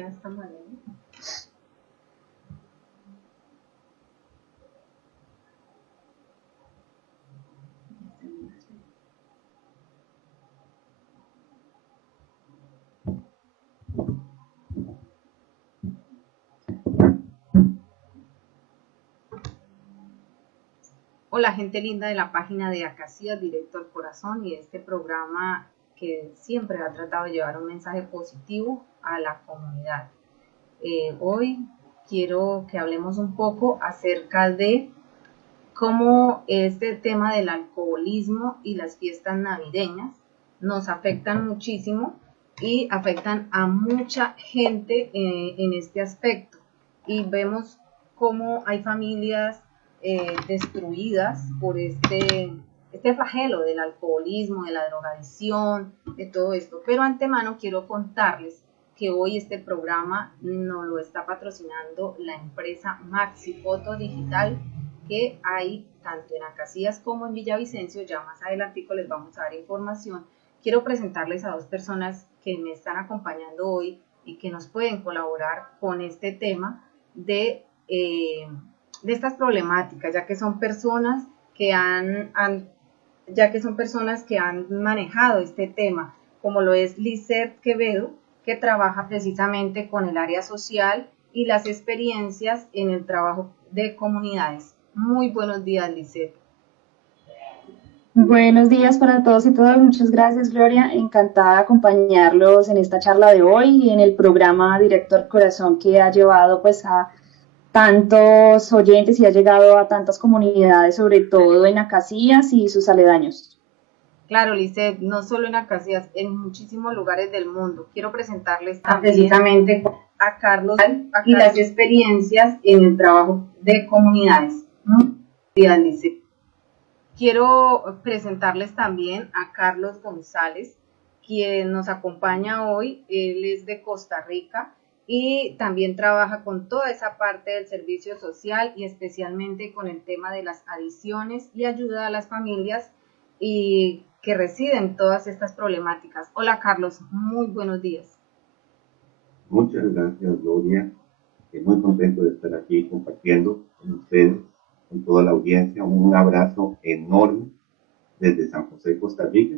Ya estamos ahí. Hola gente linda de la página de Acacias Directo al Corazón y este programa que siempre ha tratado de llevar un mensaje positivo a la comunidad. Hoy quiero que hablemos un poco acerca de cómo este tema del alcoholismo y las fiestas navideñas nos afectan muchísimo y afectan a mucha gente en este aspecto. Y vemos cómo hay familias destruidas por este flagelo del alcoholismo, de la drogadicción, de todo esto. Pero antemano quiero contarles que hoy este programa nos lo está patrocinando la empresa Maxi Foto Digital, que hay tanto en Acacias como en Villavicencio. Ya más adelantico les vamos a dar información. Quiero presentarles a dos personas que me están acompañando hoy y que nos pueden colaborar con este tema de estas problemáticas, ya que son personas que han manejado este tema, como lo es Lizeth Quevedo, que trabaja precisamente con el área social y las experiencias en el trabajo de comunidades. Muy buenos días, Lizeth. Buenos días para todos y todas. Muchas gracias, Gloria. Encantada de acompañarlos en esta charla de hoy y en el programa Directo al Corazón, que ha llevado pues a tantos oyentes y ha llegado a tantas comunidades, sobre todo en Acacias y sus aledaños. Claro, Lizeth, no solo en Acacias, en muchísimos lugares del mundo. Quiero presentarles precisamente a Carlos y las experiencias en el trabajo de comunidades. Muy bien, Lizeth. Quiero presentarles también a Carlos González, quien nos acompaña hoy. Él es de Costa Rica y también trabaja con toda esa parte del servicio social y especialmente con el tema de las adicciones y ayuda a las familias y que residen todas estas problemáticas. Hola Carlos, muy buenos días. Muchas gracias, Gloria. Muy contento de estar aquí compartiendo con ustedes, con toda la audiencia. Un abrazo enorme desde San José, Costa Rica.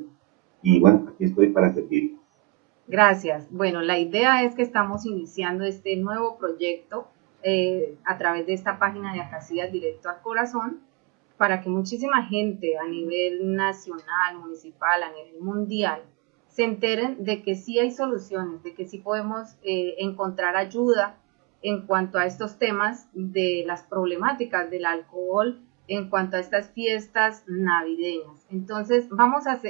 Y bueno, aquí estoy para servirles. Gracias. Bueno, la idea es que estamos iniciando este nuevo proyecto a través de esta página de Acacias Directo al Corazón, para que muchísima gente a nivel nacional, municipal, a nivel mundial, se enteren de que sí hay soluciones, de que sí podemos encontrar ayuda en cuanto a estos temas de las problemáticas del alcohol, en cuanto a estas fiestas navideñas. Entonces,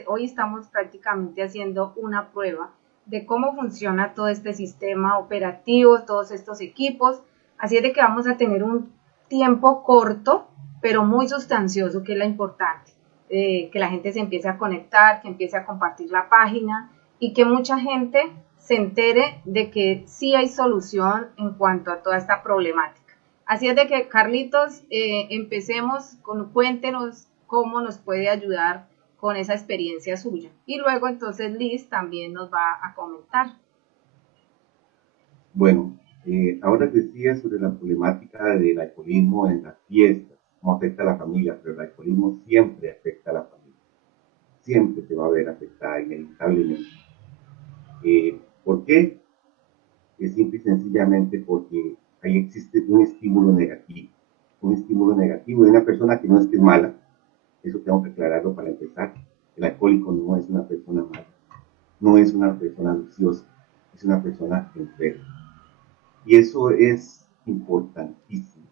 hoy estamos prácticamente haciendo una prueba de cómo funciona todo este sistema operativo, todos estos equipos. Así es de que vamos a tener un tiempo corto, pero muy sustancioso, que es lo importante. Que la gente se empiece a conectar, que empiece a compartir la página y que mucha gente se entere de que sí hay solución en cuanto a toda esta problemática. Así es de que, Carlitos, empecemos cuéntenos cómo nos puede ayudar con esa experiencia suya. Y luego entonces Liz también nos va a comentar. Bueno, ahora decía sobre la problemática del alcoholismo en las fiestas, cómo afecta a la familia, pero el alcoholismo siempre afecta a la familia. Siempre se va a ver afectada inevitablemente. ¿Por qué? Es simple y sencillamente porque ahí existe un estímulo negativo. Un estímulo negativo de una persona que no es mala. Eso tengo que aclararlo para empezar. El alcohólico no es una persona mala, no es una persona viciosa, es una persona enferma. Y eso es importantísimo,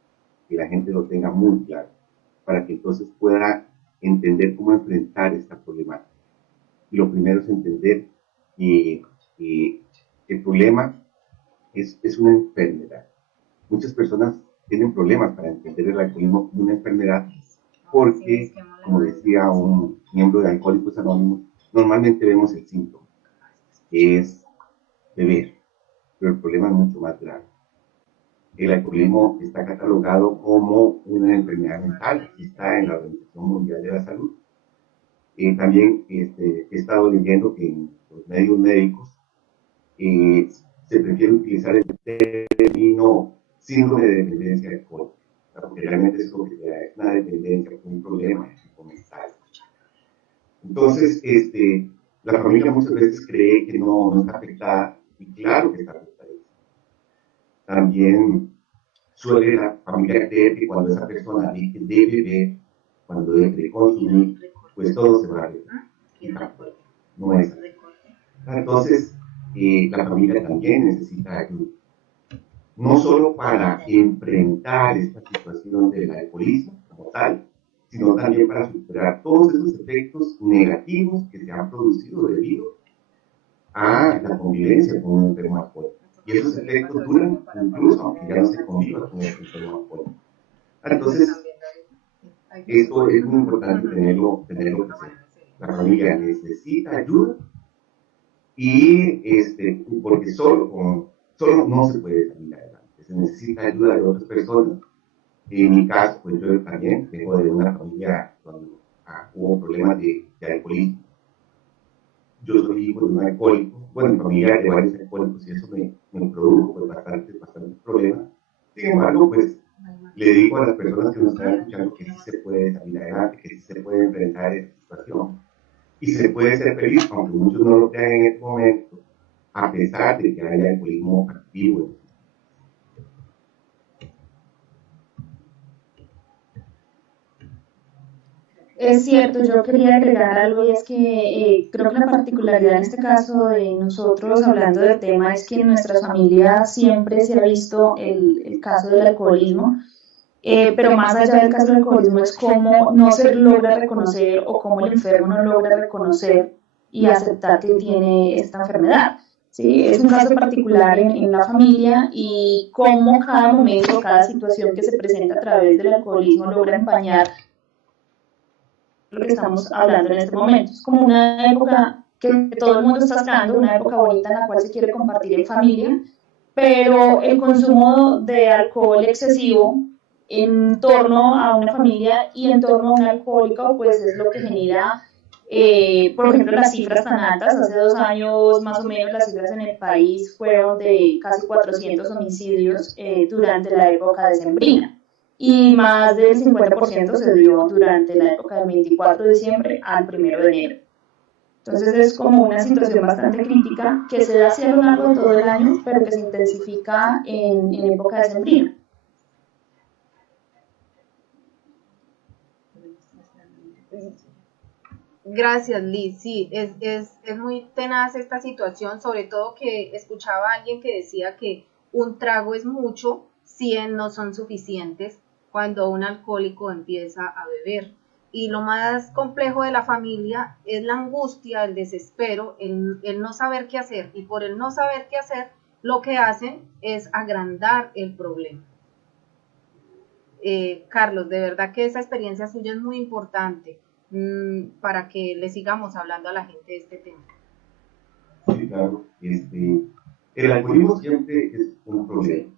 que la gente lo tenga muy claro, para que entonces pueda entender cómo enfrentar esta problemática. Y lo primero es entender que el problema es una enfermedad. Muchas personas tienen problemas para entender el alcoholismo como una enfermedad, porque, como decía un miembro de Alcohólicos Anónimos, normalmente vemos el síntoma, que es beber, pero el problema es mucho más grave. El alcoholismo está catalogado como una enfermedad mental, está en la Organización Mundial de la Salud. También he estado leyendo que en los medios médicos se prefiere utilizar el término síndrome de dependencia alcohólica, porque realmente es lo que sea, es una dependencia, un problema de tipo mental. Entonces, la familia muchas veces cree que no está afectada, y claro que está afectada. También suele la familia creer que cuando esa persona deje de beber, cuando deje de consumir, pues todo se va a arreglar. No es así. Entonces, la familia también necesita ayuda. No solo para enfrentar esta situación del alcoholismo como tal, sino también para superar todos esos efectos negativos que se han producido debido a la convivencia con un enfermo alcohólico. Y esos efectos duran incluso aunque ya no se conviva con el enfermo alcohólico. Entonces, esto es muy importante tenerlo presente. La familia necesita ayuda y porque solo no se puede salir adelante. Se necesita ayuda de otras personas. En mi caso, pues yo también vengo de una familia donde hubo problemas de alcoholismo. Yo soy hijo de un alcohólico, bueno, mi familia de varios alcohólicos y eso me produjo pues, bastantes problemas. Sin embargo, pues le digo a las personas que nos están escuchando que sí se puede salir adelante, que sí se puede enfrentar esta situación y se puede ser feliz, aunque muchos no lo crean en este momento, a pesar de que haya alcoholismo activo. Es cierto, yo quería agregar algo y es que creo que la particularidad en este caso de nosotros hablando del tema es que en nuestras familias siempre se ha visto el caso del alcoholismo, pero más allá del caso del alcoholismo es cómo no se logra reconocer o cómo el enfermo no logra reconocer y aceptar que tiene esta enfermedad. ¿Sí? Es un caso particular en la familia y cómo cada momento, cada situación que se presenta a través del alcoholismo logra empañar lo que estamos hablando en este momento. Es como una época que todo el mundo está esperando, una época bonita en la cual se quiere compartir en familia, pero el consumo de alcohol excesivo en torno a una familia y en torno a un alcohólico, pues es lo que genera, por ejemplo, las cifras tan altas. Hace 2 años más o menos las cifras en el país fueron de casi 400 homicidios durante la época decembrina. Y más del 50% se dio durante la época del 24 de diciembre al 1 de enero. Entonces es como una situación bastante crítica que se da así a lo largo de todo el año, pero que se intensifica en época decembrina. Gracias, Liz. Sí, es muy tenaz esta situación, sobre todo que escuchaba a alguien que decía que un trago es mucho, 100 no son suficientes cuando un alcohólico empieza a beber. Y lo más complejo de la familia es la angustia, el desespero, el no saber qué hacer. Y por el no saber qué hacer, lo que hacen es agrandar el problema. Carlos, de verdad que esa experiencia suya es muy importante para que le sigamos hablando a la gente de este tema. Sí, claro. El alcoholismo siempre es un problema.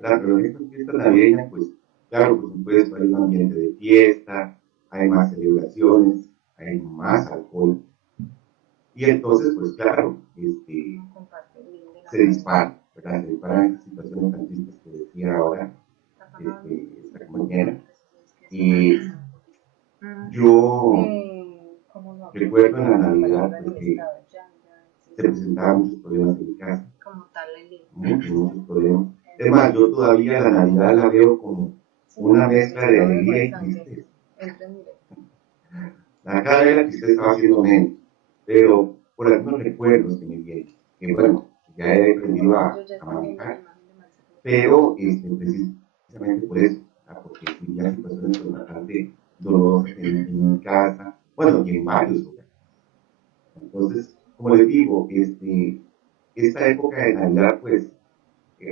Claro, pero en esta fiesta navideña, pues, claro, por supuesto, hay un ambiente de fiesta, hay más celebraciones, hay más alcohol. Y entonces, pues, claro, se dispara, ¿verdad? Se disparan estas situaciones tan tristes que decía ahora esta compañera. Y yo recuerdo en la Navidad pues, que se presentaban muchos problemas en mi casa. Muchos problemas. Es más, yo todavía la Navidad la veo como una mezcla de alegría y tristeza. Cada vez la tristeza va siendo menos, pero por algunos recuerdos que me vienen, que bueno, ya he aprendido a manejar, pero precisamente por eso, porque vivía situaciones bastante dolorosas en mi casa, bueno, y en varios lugares. Entonces, como les digo, esta época de Navidad, pues,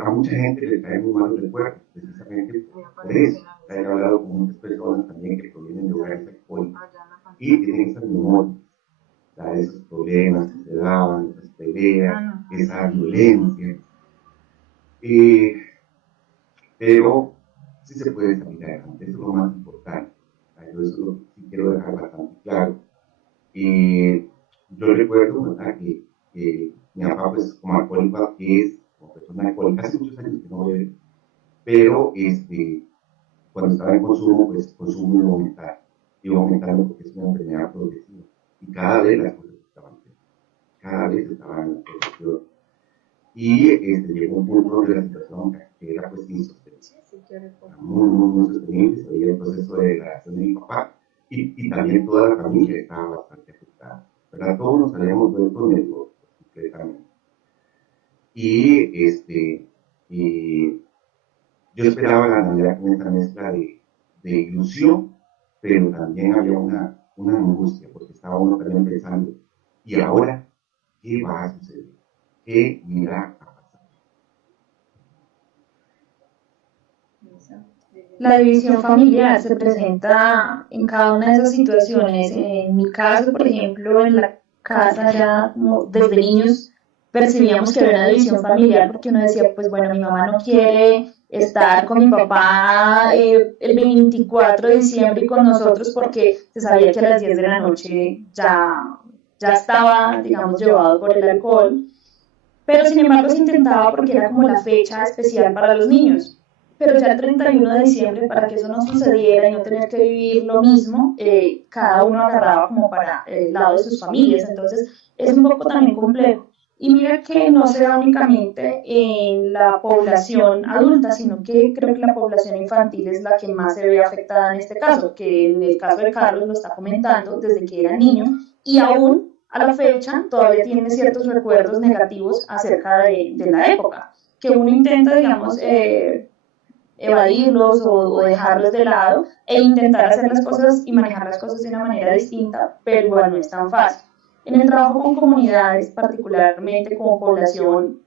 a mucha gente le trae muy malos recuerdos, precisamente por eso. He hablado con muchas personas también que provienen de hogares alcohólicos y tienen esas memorias, de esos problemas que se daban, esas peleas, esa violencia. Pero sí se puede salir adelante, eso es lo más importante. Yo eso sí quiero dejar bastante claro. Yo recuerdo, ¿verdad?, que mi papá, pues, como alcohólico, es como persona alcohólica, hace muchos años que no bebe, pero cuando estaba en consumo, pues el consumo iba aumentando porque es una enfermedad progresiva. Y cada vez las cosas estaban peor, cada vez estaban peor. Y llegó un punto de la situación que era pues insostenible. Muy, muy, muy sostenible. Se veía el proceso de degradación de mi papá y también toda la familia estaba bastante afectada. ¿Verdad? Todos nos habíamos vuelto medio completamente. Y yo esperaba la Navidad con esta mezcla de ilusión, pero también había una angustia, porque estaba uno también pensando, ¿y ahora qué va a suceder? ¿Qué irá a pasar? La división familiar se presenta en cada una de esas situaciones. En mi caso, por ejemplo, en la casa ya desde niños percibíamos que había una división familiar porque uno decía, pues bueno, mi mamá no quiere estar con mi papá el 24 de diciembre y con nosotros porque se sabía que a las 10 de la noche ya estaba, digamos, llevado por el alcohol. Pero sin embargo se intentaba porque era como la fecha especial para los niños. Pero ya el 31 de diciembre, para que eso no sucediera y no tener que vivir lo mismo, cada uno agarraba como para el lado de sus familias. Entonces es un poco también complejo. Y mira que no se da únicamente en la población adulta, sino que creo que la población infantil es la que más se ve afectada en este caso, que en el caso de Carlos lo está comentando desde que era niño y aún a la fecha todavía tiene ciertos recuerdos negativos acerca de la época, que uno intenta, digamos, evadirlos o dejarlos de lado e intentar hacer las cosas y manejar las cosas de una manera distinta, pero igual no es tan fácil. En el trabajo con comunidades, particularmente con población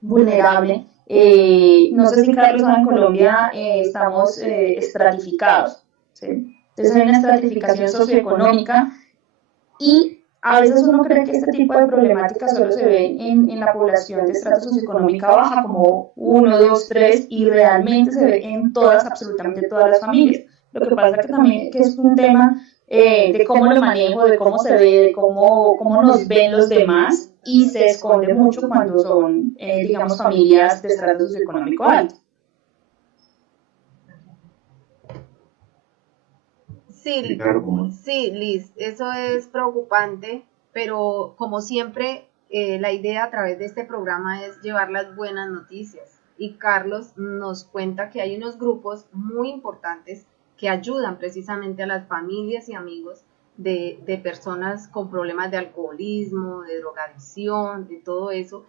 vulnerable, no sé si Carlos sabe, en Colombia estamos estratificados, ¿sí? Entonces hay una estratificación socioeconómica y a veces uno cree que este tipo de problemáticas solo se ven en la población de estrato socioeconómica baja, como 1, 2, 3, y realmente se ve en todas, absolutamente todas las familias. Lo que pasa que también que es un tema de cómo lo manejo, de cómo se ve, de cómo nos ven los demás, y se esconde mucho cuando son, digamos, familias de estrato socioeconómico alto. Sí, Liz, eso es preocupante, pero como siempre, la idea a través de este programa es llevar las buenas noticias. Y Carlos nos cuenta que hay unos grupos muy importantes que ayudan precisamente a las familias y amigos de personas con problemas de alcoholismo, de drogadicción, de todo eso.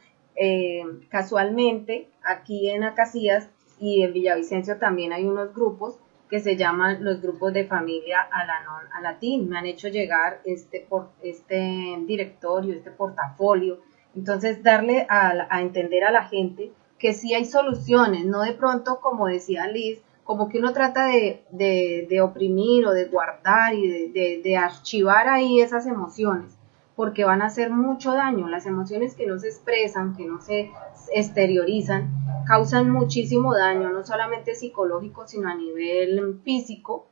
Casualmente, aquí en Acacías y en Villavicencio también hay unos grupos que se llaman los grupos de familia a latín. Me han hecho llegar este directorio, este portafolio. Entonces, darle a entender a la gente que sí hay soluciones, no de pronto, como decía Liz, como que uno trata de oprimir o de guardar y de archivar ahí esas emociones, porque van a hacer mucho daño. Las emociones que no se expresan, que no se exteriorizan, causan muchísimo daño, no solamente psicológico, sino a nivel físico,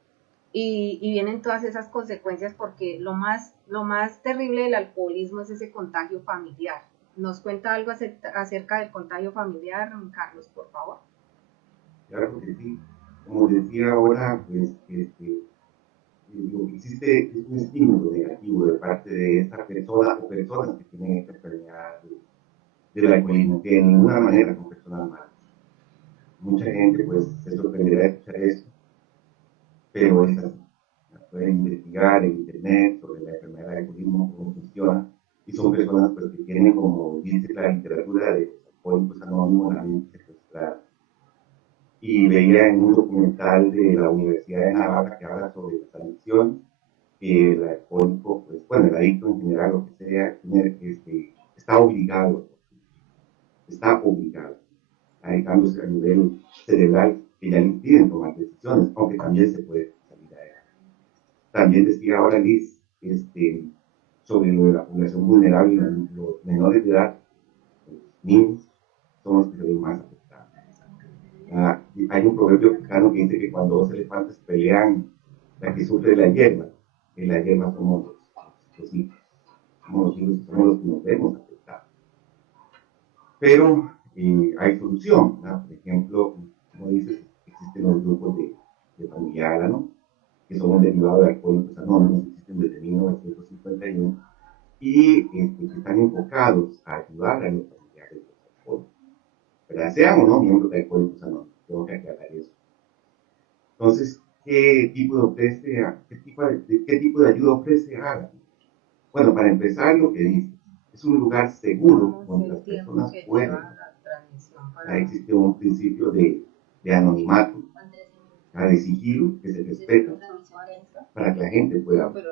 y vienen todas esas consecuencias porque lo más terrible del alcoholismo es ese contagio familiar. ¿Nos cuenta algo acerca del contagio familiar, Carlos, por favor? Claro que sí. Como decía ahora, pues lo que existe es un estímulo negativo de parte de esta persona o personas que tienen esta enfermedad del alcoholismo, que de ninguna manera son personas malas. Mucha gente pues se sorprenderá de escuchar esto, pero es así. Pueden investigar en internet sobre la enfermedad del alcoholismo, cómo funciona, y son personas pues, que tienen, como dice la literatura de alcohólicos anónimos, la mente secuestrada. Y veía en un documental de la Universidad de Navarra que habla sobre las adicciones, que el alcohólico, pues bueno, el adicto en general, lo que sea, está obligado. Hay cambios a nivel cerebral que ya le impiden tomar decisiones, aunque también se puede salir de ahí. También decía ahora Liz sobre lo de la población vulnerable, los menores de edad, los niños, son los que se ven más afectados. Hay un proverbio africano que dice que cuando dos elefantes pelean, la que sufre la hierba, que la hierba somos los hijos, somos los que nos vemos afectados. Pero hay solución, ¿no? Por ejemplo, como dices, existen los grupos de familiar, ¿no? Que son un derivado de Alcohólicos Anónimos, existen desde 1951, y que están enfocados a ayudar a los familiares de los alcohólicos, ¿verdad? Sean o no miembros de Alcohólicos Anónimos, tengo que aclarar eso. Entonces, ¿qué tipo de ayuda ofrece ALA? Bueno, para empezar, lo que dice, es un lugar seguro donde las personas pueden. Existe un principio de anonimato, de sigilo, que se respeta para que la gente pueda hablar.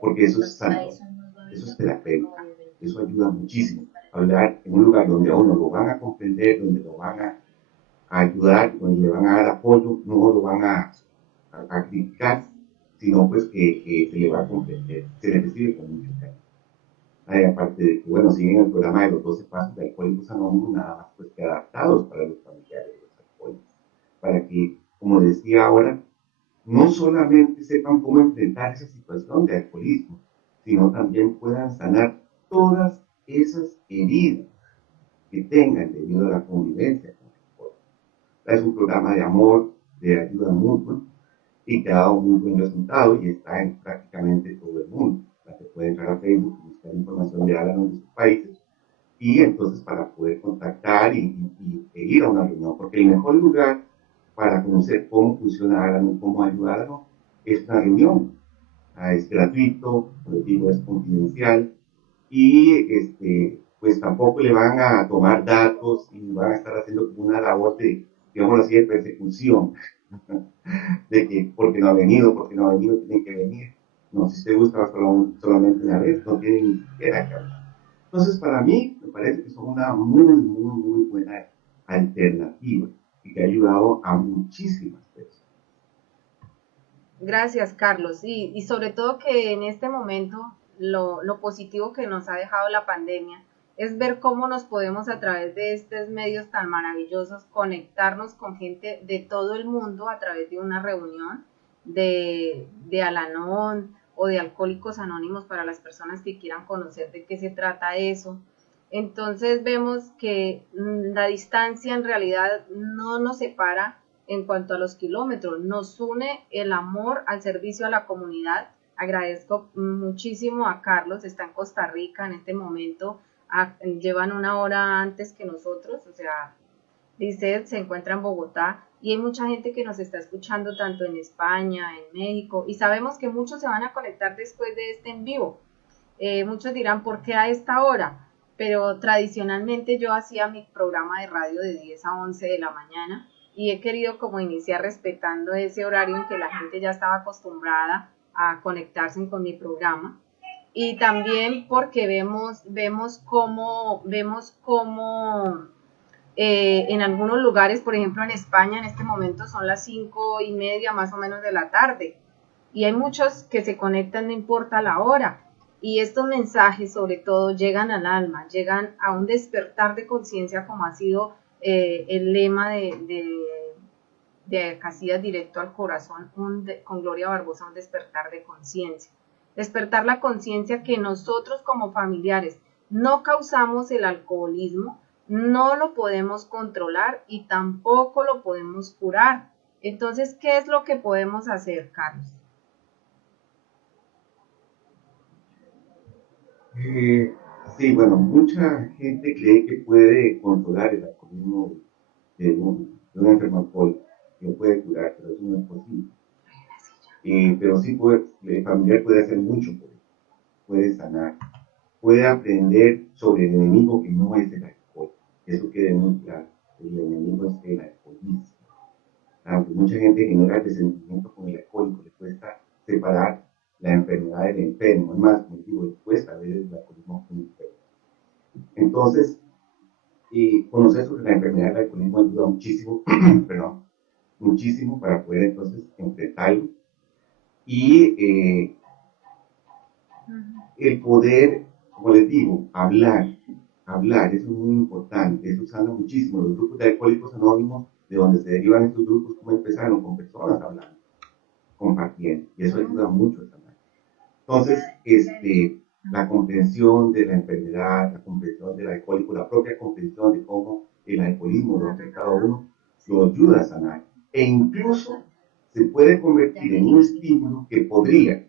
Porque eso es sano, eso es terapéutico, eso ayuda muchísimo. Hablar en un lugar donde a uno lo van a comprender, donde lo van a ayudar, donde le van a dar apoyo, no lo van a criticar, sino pues que se le va a comprender, se le recibe con mucho cariño. Aparte de que, bueno, siguen el programa de los 12 pasos de Alcohólicos Anónimos, nada más pues que adaptados para los familiares de los alcohólicos, para que, como decía ahora, no solamente sepan cómo enfrentar esa situación de alcoholismo, sino también puedan sanar todas esas heridas que tengan debido a la convivencia con el alcohol. Es un programa de amor, de ayuda mutua, y que ha dado muy buen resultado y está en prácticamente todo el mundo. La que puede entrar a Facebook y buscar información de Al-Anon de sus países, y entonces para poder contactar e ir a una reunión, porque el mejor lugar para conocer cómo funciona Al-Anon, cómo ayudarnos, es una reunión. Es gratuito, como les digo, es confidencial, y pues tampoco le van a tomar datos y van a estar haciendo como una labor de, digamos así, de persecución, de que porque no ha venido, tiene que venir. No, si usted gusta solamente una vez, no tiene ni siquiera que hablar. Entonces, para mí, me parece que son una muy buena alternativa y que ha ayudado a muchísimas personas. Gracias, Carlos. Y sobre todo que en este momento lo positivo que nos ha dejado la pandemia es ver cómo nos podemos a través de estos medios tan maravillosos conectarnos con gente de todo el mundo a través de una reunión de Al-Anon o de Alcohólicos Anónimos para las personas que quieran conocer de qué se trata eso. Entonces vemos que la distancia en realidad no nos separa en cuanto a los kilómetros, nos une el amor al servicio a la comunidad. Agradezco muchísimo a Carlos, está en Costa Rica en este momento, llevan una hora antes que nosotros, o sea, Lizeth se encuentra en Bogotá y hay mucha gente que nos está escuchando tanto en España, en México, y sabemos que muchos se van a conectar después de este en vivo. Muchos dirán, ¿por qué a esta hora? Pero tradicionalmente yo hacía mi programa de radio de 10 a 11 de la mañana y he querido como iniciar respetando ese horario en que la gente ya estaba acostumbrada a conectarse con mi programa, y también porque vemos cómo en algunos lugares, por ejemplo en España en este momento son las 5:30 más o menos de la tarde y hay muchos que se conectan no importa la hora, y estos mensajes sobre todo llegan al alma, llegan a un despertar de conciencia, como ha sido el lema de Casillas Directo al Corazón con Gloria Barbosa, un despertar de conciencia. Despertar la conciencia que nosotros como familiares no causamos el alcoholismo, no lo podemos controlar y tampoco lo podemos curar. Entonces, ¿qué es lo que podemos hacer, Carlos? Sí, bueno, mucha gente cree que puede controlar el alcoholismo de un enfermo alcohólico, que lo puede curar, pero eso no es posible. Pero sí el familiar puede hacer mucho por él, puede sanar, puede aprender sobre el enemigo que no es el alcohol. Eso queda muy claro, el enemigo es el alcoholismo. Aunque mucha gente genera resentimiento con el alcohólico, le cuesta separar la enfermedad del enfermo, es más, como digo, le cuesta ver el alcoholismo como enfermo. Entonces, conocer sobre la enfermedad del alcoholismo ayuda muchísimo, perdón, muchísimo para poder entonces enfrentarlo, y el poder, como les digo, hablar, eso es muy importante, eso usa muchísimo. Los grupos de alcohólicos anónimos, de donde se derivan estos grupos, como empezaron con personas hablando, compartiendo, y eso ayuda mucho también. Entonces, la comprensión de la enfermedad, la comprensión del alcohólico, la propia comprensión de cómo el alcoholismo lo ha afectado a uno, lo ayuda a sanar. E incluso se puede convertir en un estímulo que podría,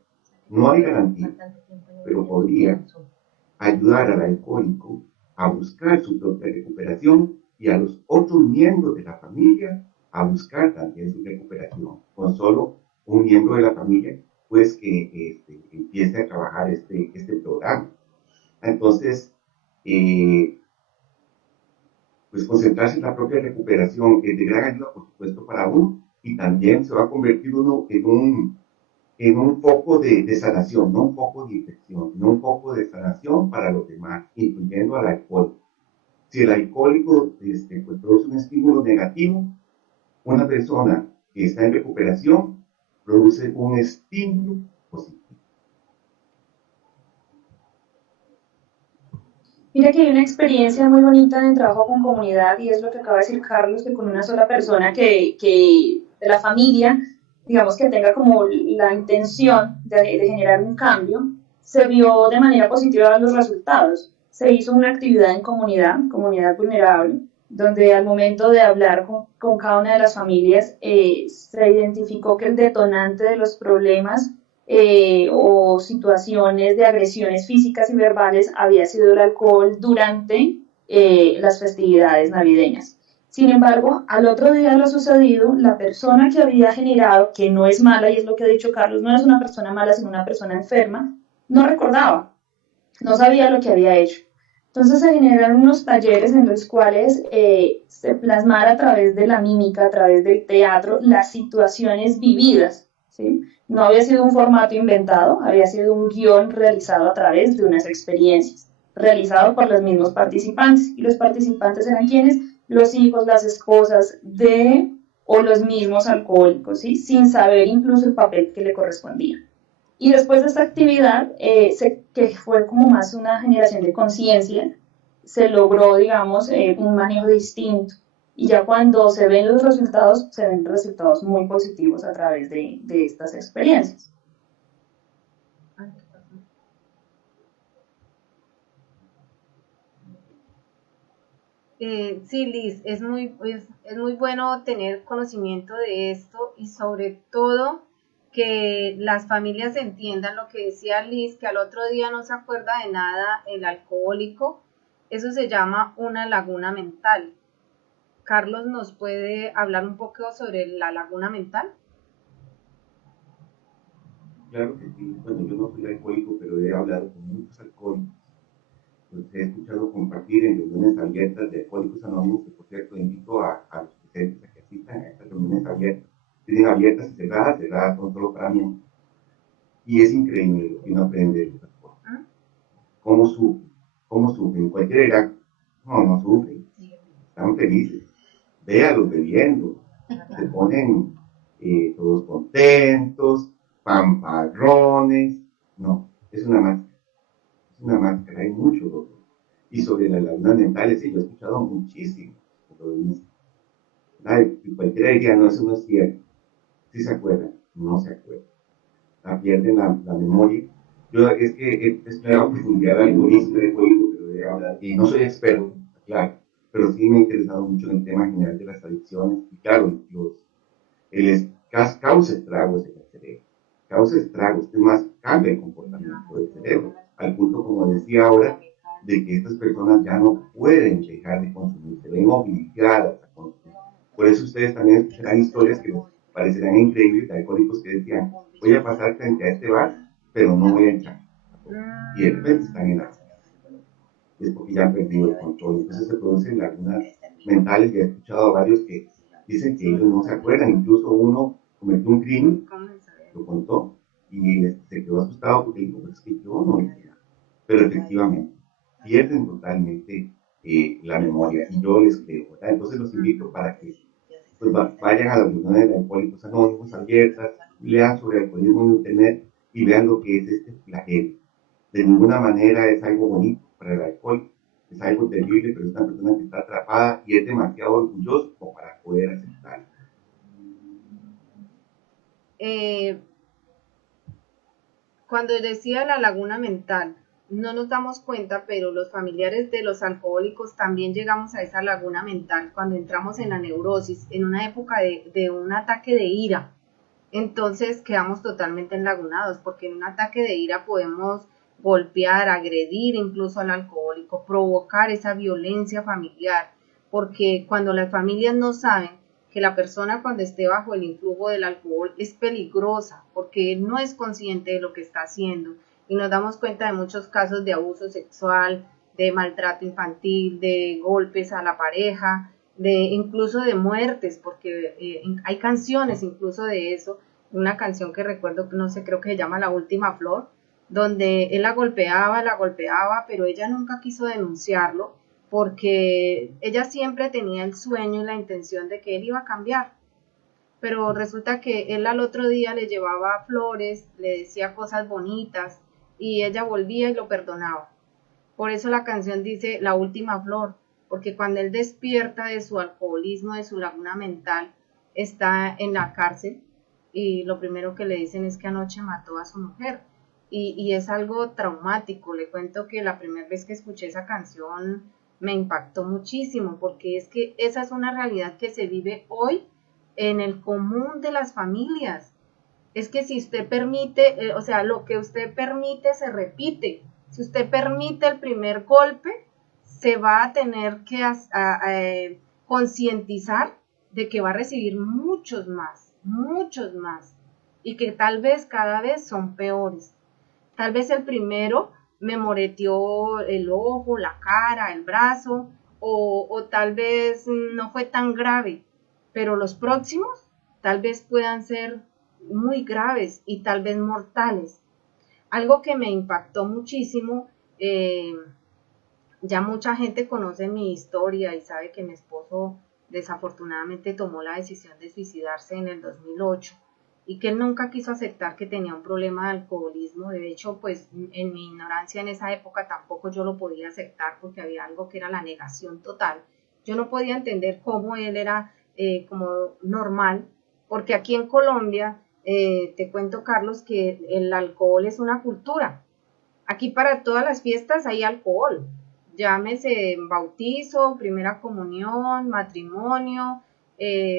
no hay garantía, pero podría ayudar al alcohólico a buscar su propia recuperación y a los otros miembros de la familia a buscar también su recuperación. Con solo un miembro de la familia, pues que empiece a trabajar este programa. Entonces, pues concentrarse en la propia recuperación es de gran ayuda, por supuesto, para uno, y también se va a convertir uno en un foco de sanación, no un foco de infección, sino un foco de sanación para los demás, incluyendo al alcohólico. Si el alcohólico pues, produce un estímulo negativo, una persona que está en recuperación produce un estímulo positivo. Mira que hay una experiencia muy bonita en trabajo con comunidad y es lo que acaba de decir Carlos, que con una sola persona que de la familia, digamos que tenga como la intención de generar un cambio, se vio de manera positiva los resultados. Se hizo una actividad en comunidad, comunidad vulnerable, donde al momento de hablar con cada una de las familias se identificó que el detonante de los problemas o situaciones de agresiones físicas y verbales había sido el alcohol durante las festividades navideñas. Sin embargo, al otro día de lo sucedido, la persona que había generado, que no es mala, y es lo que ha dicho Carlos, no es una persona mala, sino una persona enferma, no recordaba, no sabía lo que había hecho. Entonces se generaron unos talleres en los cuales se plasmara a través de la mímica, a través del teatro, las situaciones vividas, ¿sí? No había sido un formato inventado, había sido un guión realizado a través de unas experiencias, realizado por los mismos participantes. Y los participantes eran quienes, los hijos, las esposas de o los mismos alcohólicos, ¿sí? Sin saber incluso el papel que le correspondía. Y después de esta actividad, que fue como más una generación de conciencia, se logró, digamos, un manejo distinto. Y ya cuando se ven los resultados, se ven resultados muy positivos a través de estas experiencias. Sí, Liz, es muy bueno tener conocimiento de esto y sobre todo que las familias entiendan lo que decía Liz, que al otro día no se acuerda de nada el alcohólico. Eso se llama una laguna mental. Carlos, ¿nos puede hablar un poco sobre la laguna mental? Claro que sí. Bueno, yo no soy alcohólico, pero he hablado con muchos alcohólicos. Los he escuchado compartir en reuniones abiertas de Alcohólicos Anónimos, que por cierto invito a los presentes a que asistan a estas reuniones abiertas. Tienen abiertas y cerradas son solo para mí. Y es increíble lo que uno aprende de los alcohólicos. ¿Cómo sufren? Cualquiera dirá, no sufren, están felices. Véalos bebiendo, se ponen todos contentos, pamparrones. No, es una máscara, hay mucho dolor. Y sobre las lagunas mentales, sí, yo he escuchado muchísimo. Cualquiera diría, no, eso no es cierto. Si se acuerdan, no se acuerdan. Pierden la memoria. Yo es que he estudiado profundidad alcoholismo, y no soy experto, claro, pero sí me he interesado mucho en el tema general de las adicciones. Y claro, causa estragos en el cerebro. Causa estragos, es más, cambia el comportamiento del cerebro. Al punto, como decía ahora, de que estas personas ya no pueden dejar de consumir, se ven obligadas a consumir. Por eso ustedes también escucharán historias que les parecerán increíbles de alcohólicos que decían, voy a pasar frente a este bar, pero no voy a entrar. Y de repente están en la sala. Es porque ya han perdido el control. Entonces se producen lagunas mentales. Ya he escuchado a varios que dicen que ellos no se acuerdan. Incluso uno cometió un crimen, lo contó, y se quedó asustado porque dijo, pues es que yo no hice nada. Pero efectivamente, pierden totalmente la memoria. Y yo les creo, ¿verdad? Entonces los invito para que pues, vayan a las reuniones de Alcohólicos Anónimos abiertas, lean sobre alcoholismo en internet y vean lo que es este flagelo. De ninguna manera es algo bonito para el alcohol, es algo terrible, pero es una persona que está atrapada y es demasiado orgulloso como para poder aceptarlo. Cuando decía la laguna mental, no nos damos cuenta, pero los familiares de los alcohólicos también llegamos a esa laguna mental cuando entramos en la neurosis, en una época de un ataque de ira. Entonces quedamos totalmente enlagunados, porque en un ataque de ira podemos golpear, agredir incluso al alcohólico, provocar esa violencia familiar, porque cuando las familias no saben que la persona cuando esté bajo el influjo del alcohol es peligrosa, porque él no es consciente de lo que está haciendo, y nos damos cuenta de muchos casos de abuso sexual, de maltrato infantil, de golpes a la pareja, de incluso de muertes, porque hay canciones incluso de eso, una canción que recuerdo, no sé, creo que se llama La Última Flor, donde él la golpeaba, pero ella nunca quiso denunciarlo, porque ella siempre tenía el sueño y la intención de que él iba a cambiar, pero resulta que él al otro día le llevaba flores, le decía cosas bonitas, y ella volvía y lo perdonaba. Por eso la canción dice La Última Flor, porque cuando él despierta de su alcoholismo, de su laguna mental, está en la cárcel y lo primero que le dicen es que anoche mató a su mujer. Y es algo traumático. Le cuento que la primera vez que escuché esa canción me impactó muchísimo, porque es que esa es una realidad que se vive hoy en el común de las familias. Es que si usted permite, o sea, lo que usted permite se repite. Si usted permite el primer golpe, se va a tener que concientizar de que va a recibir muchos más, y que tal vez cada vez son peores. Tal vez el primero me moreteó el ojo, la cara, el brazo, o tal vez no fue tan grave, pero los próximos tal vez puedan ser muy graves y tal vez mortales. Algo que me impactó muchísimo, ya mucha gente conoce mi historia y sabe que mi esposo desafortunadamente tomó la decisión de suicidarse en el 2008 y que él nunca quiso aceptar que tenía un problema de alcoholismo. De hecho, pues en mi ignorancia en esa época tampoco yo lo podía aceptar, porque había algo que era la negación total. Yo no podía entender cómo él era como normal, porque aquí en Colombia, te cuento, Carlos, que el alcohol es una cultura. Aquí para todas las fiestas hay alcohol, llámese bautizo, primera comunión, matrimonio,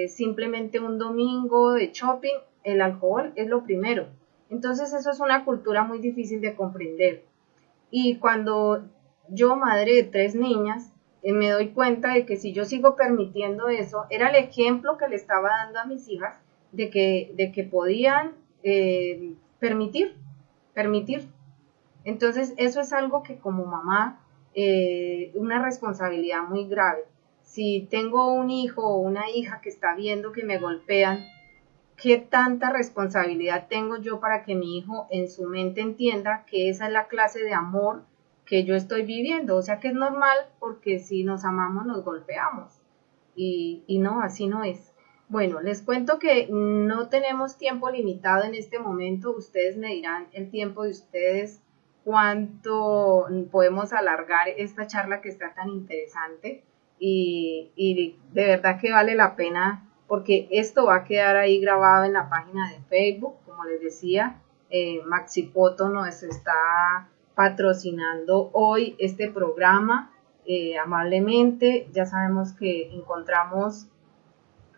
simplemente un domingo de shopping, el alcohol es lo primero. Entonces eso es una cultura muy difícil de comprender. Y cuando yo, madre de 3 niñas, me doy cuenta de que si yo sigo permitiendo eso, era el ejemplo que le estaba dando a mis hijas de que podían permitir. Entonces, eso es algo que como mamá, una responsabilidad muy grave. Si tengo un hijo o una hija que está viendo que me golpean, ¿qué tanta responsabilidad tengo yo para que mi hijo en su mente entienda que esa es la clase de amor que yo estoy viviendo? O sea que es normal, porque si nos amamos nos golpeamos. Y no, así no es. Bueno, les cuento que no tenemos tiempo limitado en este momento. Ustedes me dirán el tiempo de ustedes, cuánto podemos alargar esta charla que está tan interesante, y de verdad que vale la pena, porque esto va a quedar ahí grabado en la página de Facebook. Como les decía, Maxipoto nos está patrocinando hoy este programa amablemente. Ya sabemos que encontramos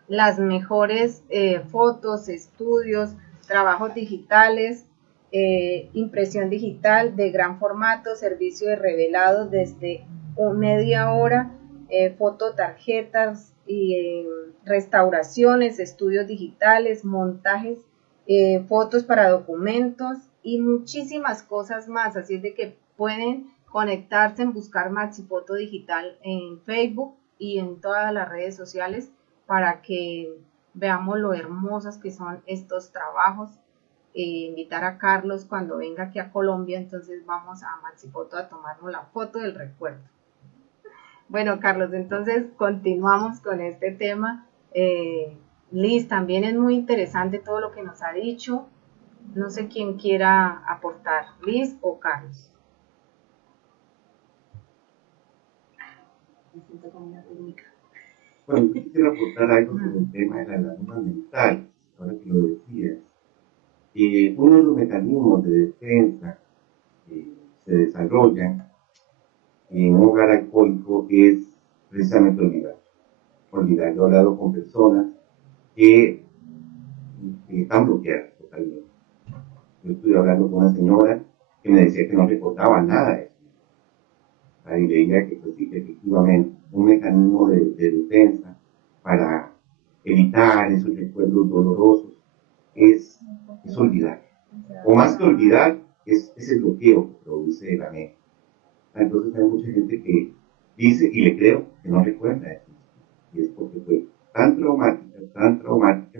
las mejores fotos, estudios, trabajos digitales, impresión digital de gran formato, servicio de revelados desde media hora, fototarjetas y restauraciones, estudios digitales, montajes, fotos para documentos y muchísimas cosas más. Así es de que pueden conectarse, en buscar Maxipoto Digital en Facebook y en todas las redes sociales, para que veamos lo hermosas que son estos trabajos. Invitar a Carlos cuando venga aquí a Colombia, entonces vamos a Maxipoto a tomarnos la foto del recuerdo. Bueno, Carlos, entonces continuamos con este tema. Liz, también es muy interesante todo lo que nos ha dicho. No sé quién quiera aportar, Liz o Carlos. Me siento como una técnica. Bueno, yo quisiera aportar algo sobre el tema de la laguna mental, ahora que lo decías. Uno de los mecanismos de defensa se desarrollan en un hogar alcohólico es precisamente olvidar. Olvidar. Yo he hablado con personas que están bloqueadas totalmente. Yo estuve hablando con una señora que me decía que no recordaba nada de eso. Y leía que, pues, sí, que efectivamente un mecanismo de defensa para evitar esos recuerdos dolorosos es olvidar. O más que olvidar, es el bloqueo que produce la mente. Entonces hay mucha gente que dice, y le creo, que no recuerda eso. Y es porque fue tan traumática,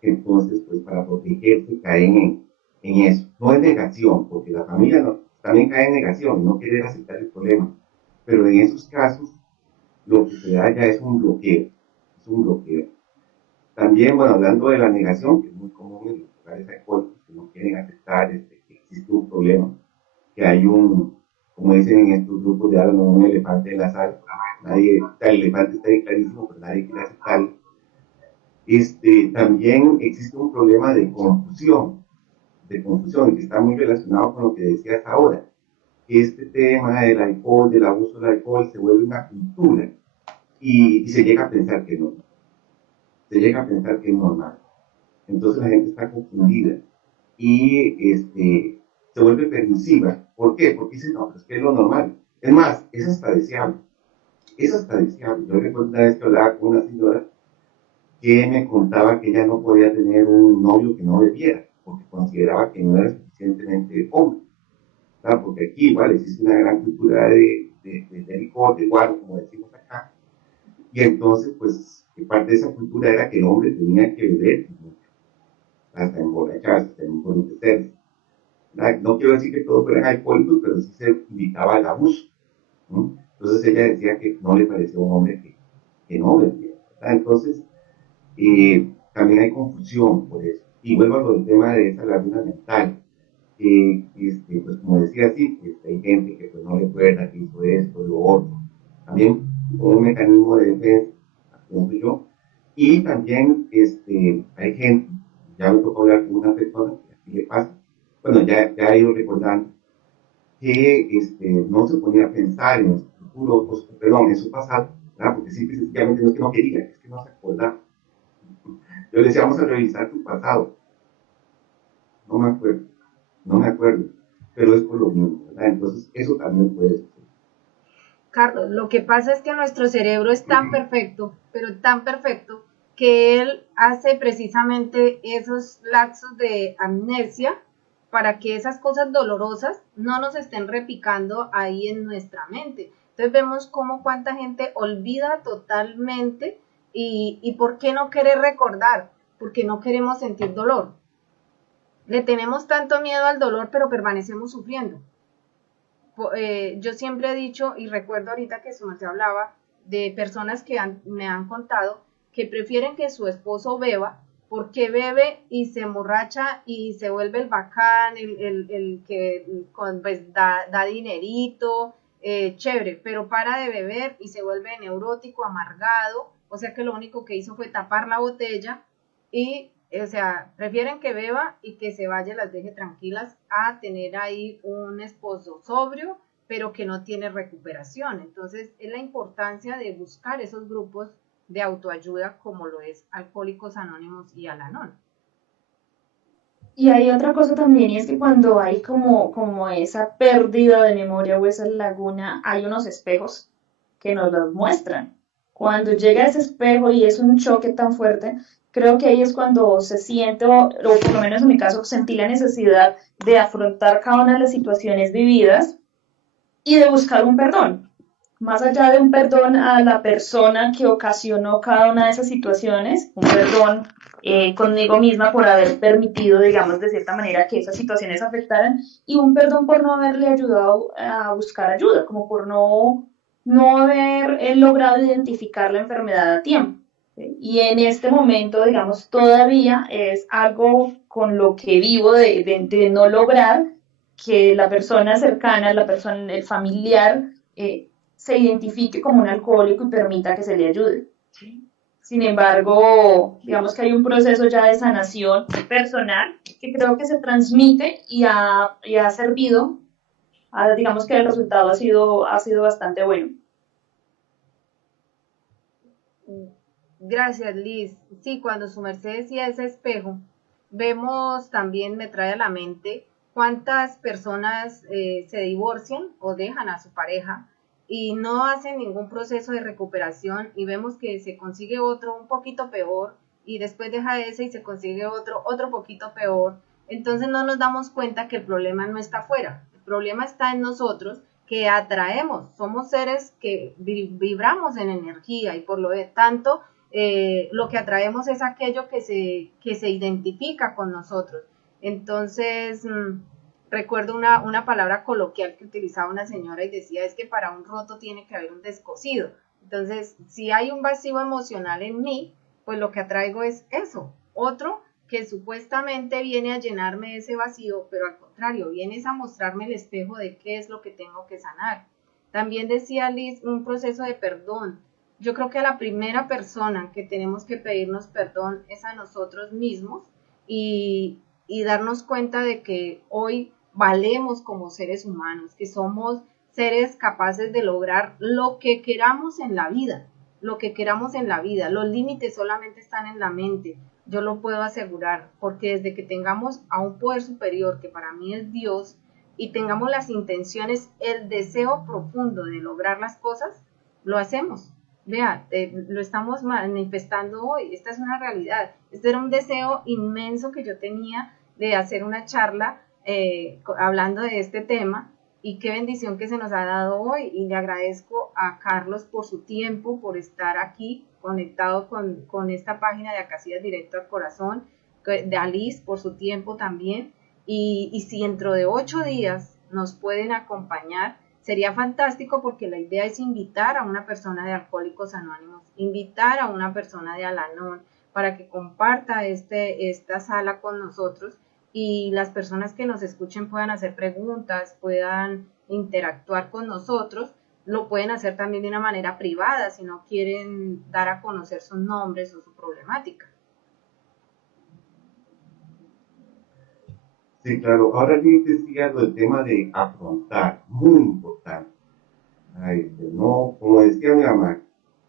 que entonces, pues, para protegerse caen en eso. No es negación, porque la familia también cae en negación, no querer aceptar el problema. Pero en esos casos, lo que se da ya es un bloqueo. Es un bloqueo. También, bueno, hablando de la negación, que es muy común en los lugares alcohólicos, que no quieren aceptar que existe un problema, que hay como dicen en estos grupos de habla, un elefante en la sala. El elefante está ahí clarísimo, pero nadie quiere aceptarlo. También existe un problema de confusión, que está muy relacionado con lo que decías ahora. Este tema del alcohol, del abuso del alcohol, se vuelve una cultura y se llega a pensar que no. Se llega a pensar que es normal. Entonces la gente está confundida y se vuelve permisiva. ¿Por qué? Porque dice, no, pues que es lo normal. Es más, es hasta deseable. Es hasta deseable. Yo recuerdo una vez que hablaba con una señora que me contaba que ella no podía tener un novio que no bebiera, porque consideraba que no era suficientemente hombre. ¿Verdad? Porque aquí igual existe una gran cultura de licor, de guaro, como decimos acá. Y entonces, pues, parte de esa cultura era que el hombre tenía que beber mucho, hasta emborracharse, hasta embrutecerse. No quiero decir que todos fueran alcohólicos, pero sí se invitaba al abuso, ¿no? Entonces ella decía que no le parecía un hombre que no bebía. Entonces, también hay confusión por eso. Y vuelvo a lo del tema de esa laguna mental. Pues como decía, sí, hay gente que pues, no recuerda que hizo esto, lo otro. También como un mecanismo de defensa, pienso yo. Y también hay gente, ya me tocó hablar con una persona que así le pasa, bueno, ya he ido recordando, que no se ponía a pensar en su futuro, perdón, en su pasado, ¿verdad? Porque simple y sencillamente no es que no quería, es que no se acordaba. Yo le decía, vamos a revisar tu pasado. No me acuerdo, pero es por lo mismo, ¿verdad? Entonces, eso también puede ser. Carlos, lo que pasa es que nuestro cerebro es tan perfecto, pero tan perfecto, que él hace precisamente esos lapsos de amnesia para que esas cosas dolorosas no nos estén repicando ahí en nuestra mente. Entonces vemos cómo cuánta gente olvida totalmente y por qué no querer recordar, porque no queremos sentir dolor. Le tenemos tanto miedo al dolor, pero permanecemos sufriendo. Yo siempre he dicho, y recuerdo ahorita que su merced hablaba de personas que me han contado que prefieren que su esposo beba, porque bebe y se emborracha y se vuelve el bacán, el que pues, da dinerito, chévere, pero para de beber y se vuelve neurótico, amargado, o sea que lo único que hizo fue tapar la botella y, o sea, prefieren que beba y que se vaya, las deje tranquilas, a tener ahí un esposo sobrio, pero que no tiene recuperación. Entonces, es la importancia de buscar esos grupos de autoayuda como lo es Alcohólicos Anónimos y Al-Anon. Y hay otra cosa también, y es que cuando hay como esa pérdida de memoria o esa laguna, hay unos espejos que nos los muestran. Cuando llega ese espejo y es un choque tan fuerte, creo que ahí es cuando se siente, o por lo menos en mi caso, sentí la necesidad de afrontar cada una de las situaciones vividas y de buscar un perdón. Más allá de un perdón a la persona que ocasionó cada una de esas situaciones, un perdón conmigo misma por haber permitido, digamos, de cierta manera que esas situaciones afectaran, y un perdón por no haberle ayudado a buscar ayuda, como por no haber logrado identificar la enfermedad a tiempo. ¿Sí? Y en este momento, digamos, todavía es algo con lo que vivo de no lograr que la persona cercana, el familiar, se identifique como un alcohólico y permita que se le ayude. Sin embargo, digamos que hay un proceso ya de sanación personal que creo que se transmite y ha servido digamos que el resultado ha sido bastante bueno. Gracias, Liz. Sí, cuando su merced decía ese espejo, vemos también, me trae a la mente, cuántas personas se divorcian o dejan a su pareja y no hacen ningún proceso de recuperación y vemos que se consigue otro un poquito peor y después deja ese y se consigue otro poquito peor. Entonces no nos damos cuenta que el problema no está afuera, el problema está en nosotros que atraemos, somos seres que vibramos en energía y por lo tanto lo que atraemos es aquello que se identifica con nosotros. Entonces, recuerdo una palabra coloquial que utilizaba una señora y decía, es que para un roto tiene que haber un descosido. Entonces, si hay un vacío emocional en mí, pues lo que atraigo es eso, otro que supuestamente viene a llenarme ese vacío, pero al contrario, viene a mostrarme el espejo de qué es lo que tengo que sanar. También decía Liz, un proceso de perdón. Yo creo que a la primera persona que tenemos que pedirnos perdón es a nosotros mismos y darnos cuenta de que hoy valemos como seres humanos, que somos seres capaces de lograr lo que queramos en la vida, lo que queramos en la vida. Los límites solamente están en la mente, yo lo puedo asegurar, porque desde que tengamos a un poder superior, que para mí es Dios, y tengamos las intenciones, el deseo profundo de lograr las cosas, lo hacemos. Vea, lo estamos manifestando hoy, esta es una realidad. Este era un deseo inmenso que yo tenía de hacer una charla hablando de este tema y qué bendición que se nos ha dado hoy y le agradezco a Carlos por su tiempo, por estar aquí conectado con esta página de Acacias Directo al Corazón, de Alice por su tiempo también y si dentro de 8 días nos pueden acompañar, sería fantástico porque la idea es invitar a una persona de Alcohólicos Anónimos, invitar a una persona de Al-Anon para que comparta esta sala con nosotros y las personas que nos escuchen puedan hacer preguntas, puedan interactuar con nosotros, lo pueden hacer también de una manera privada si no quieren dar a conocer sus nombres o su problemática. Sí, claro. Ahora bien, decía lo del tema de afrontar, muy importante. Ay, no, como decía mi mamá,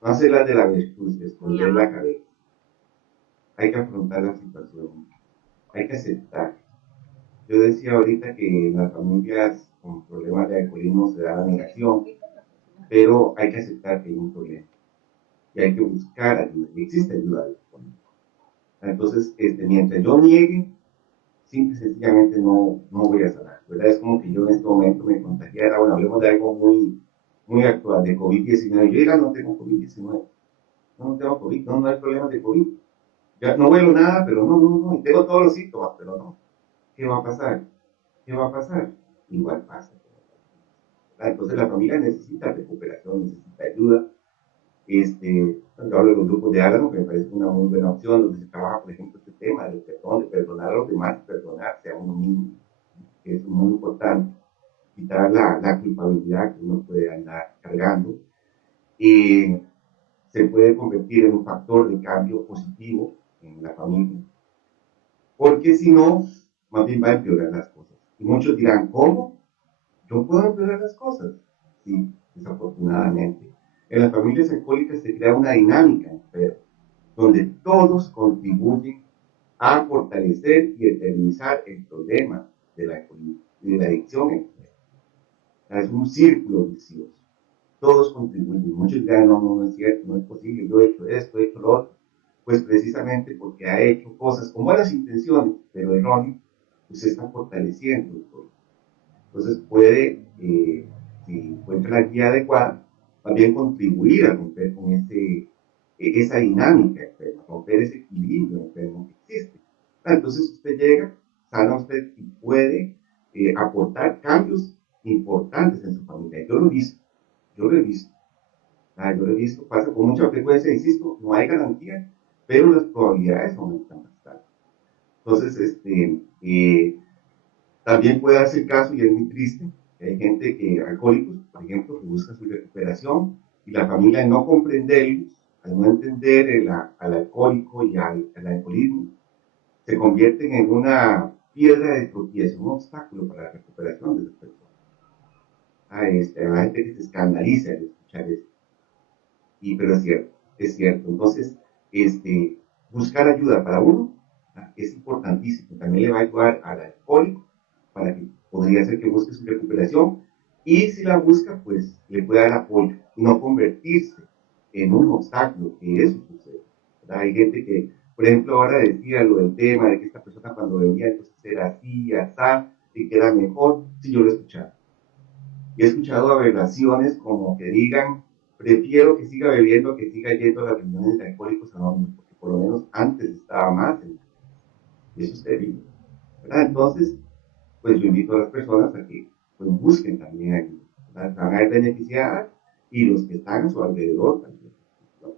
no hacerla de la virtud, esconder la cabeza. Hay que afrontar la situación, hay que aceptar. Yo decía ahorita que en las familias con problemas de alcoholismo se da la negación, pero hay que aceptar que hay un problema y hay que buscar ayuda, y existe ayuda disponible. Entonces, mientras yo niegue, simple y sencillamente no voy a sanar, ¿verdad? Es como que yo en este momento me contagiara, bueno, hablemos de algo muy actual, de COVID-19. Yo ya no tengo COVID-19, no tengo COVID, no hay problemas de COVID. Ya no huelo nada, pero no, y tengo todos los síntomas, pero no. ¿Qué va a pasar? ¿Qué va a pasar? Igual pasa. Entonces la familia necesita recuperación, necesita ayuda. Cuando hablo de los grupos de Al-Anon, que me parece una muy buena opción, donde se trabaja, por ejemplo, este tema del perdón, de perdonar a los demás, perdonarse a uno mismo, que es muy importante, quitar la culpabilidad que uno puede andar cargando, y se puede convertir en un factor de cambio positivo en la familia, porque si no, más bien va a empeorar las cosas. Y muchos dirán, ¿cómo? ¿Yo puedo empeorar las cosas? Sí, desafortunadamente. En las familias alcohólicas se crea una dinámica enferma, donde todos contribuyen a fortalecer y eternizar el problema de la adicción enferma. Es un círculo vicioso. Todos contribuyen. Muchos dirán, no es cierto, no es posible, yo he hecho esto, he hecho lo otro. Pues precisamente porque ha hecho cosas con buenas intenciones, pero erróneas, pues se está fortaleciendo el problema. Entonces puede, si encuentra la guía adecuada, también contribuir a romper con esa dinámica enferma, romper ese equilibrio enfermo que existe. Entonces usted llega, sana usted y puede aportar cambios importantes en su familia. Yo lo he visto. Yo lo he visto, pasa con mucha frecuencia, insisto, no hay garantía, pero las probabilidades aumentan bastante. Entonces, también puede darse el caso, y es muy triste, que hay gente alcohólicos, por ejemplo, que busca su recuperación, y la familia al no comprenderlos, al no entender al alcohólico y al alcoholismo, se convierten en una piedra de tropiezo, un obstáculo para la recuperación de esas personas. Hay gente que se escandaliza al escuchar esto. Pero es cierto, es cierto. Entonces, buscar ayuda para uno es importantísimo. También le va a ayudar al alcohólico para que podría ser que busque su recuperación. Y si la busca, pues le puede dar apoyo y no convertirse en un obstáculo, que eso sucede. ¿Verdad? Hay gente que, por ejemplo, ahora decía lo del tema de que esta persona cuando venía, entonces era así, asá, y que era mejor, si yo lo escuchaba. Y he escuchado aberraciones como que digan, prefiero que siga bebiendo que siga yendo a las reuniones de alcohólicos anónimos, porque por lo menos antes estaba más. Y eso es terrible, ¿verdad? Entonces, pues yo invito a las personas a que pues, busquen también ayuda, ¿verdad? Van a beneficiar y los que están a su alrededor también, ¿no?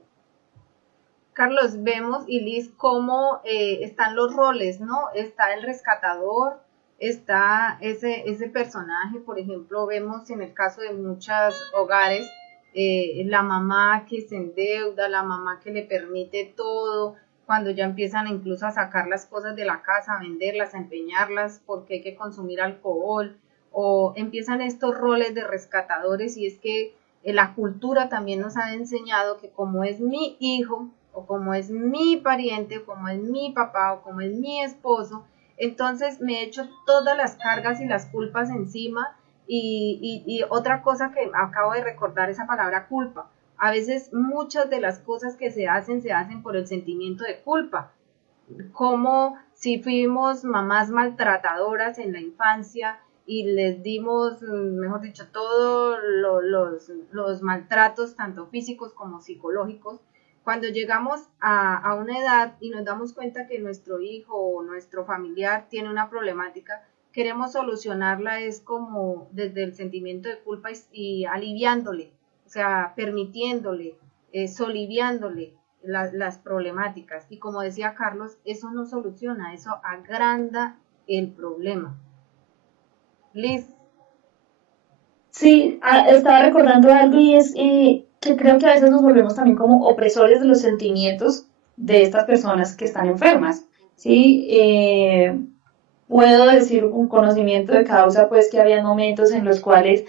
Carlos, vemos, y Liz, cómo están los roles, ¿no? Está el rescatador, está ese personaje, por ejemplo, vemos en el caso de muchos hogares, la mamá que se endeuda, la mamá que le permite todo, cuando ya empiezan incluso a sacar las cosas de la casa, a venderlas, a empeñarlas porque hay que consumir alcohol, o empiezan estos roles de rescatadores, y es que la cultura también nos ha enseñado que como es mi hijo, o como es mi pariente, o como es mi papá, o como es mi esposo, entonces me echo todas las cargas y las culpas encima. Y otra cosa que acabo de recordar, esa palabra culpa. A veces muchas de las cosas que se hacen por el sentimiento de culpa, como si fuimos mamás maltratadoras en la infancia y les dimos, mejor dicho, todos los maltratos, tanto físicos como psicológicos. Cuando llegamos a una edad y nos damos cuenta que nuestro hijo o nuestro familiar tiene una problemática, queremos solucionarla es como desde el sentimiento de culpa y aliviándole, o sea, permitiéndole, soliviándole las problemáticas. Y como decía Carlos, eso no soluciona, eso agranda el problema. Liz. Sí, estaba recordando algo y es que creo que a veces nos volvemos también como opresores de los sentimientos de estas personas que están enfermas, ¿sí? Puedo decir un conocimiento de causa, pues que había momentos en los cuales,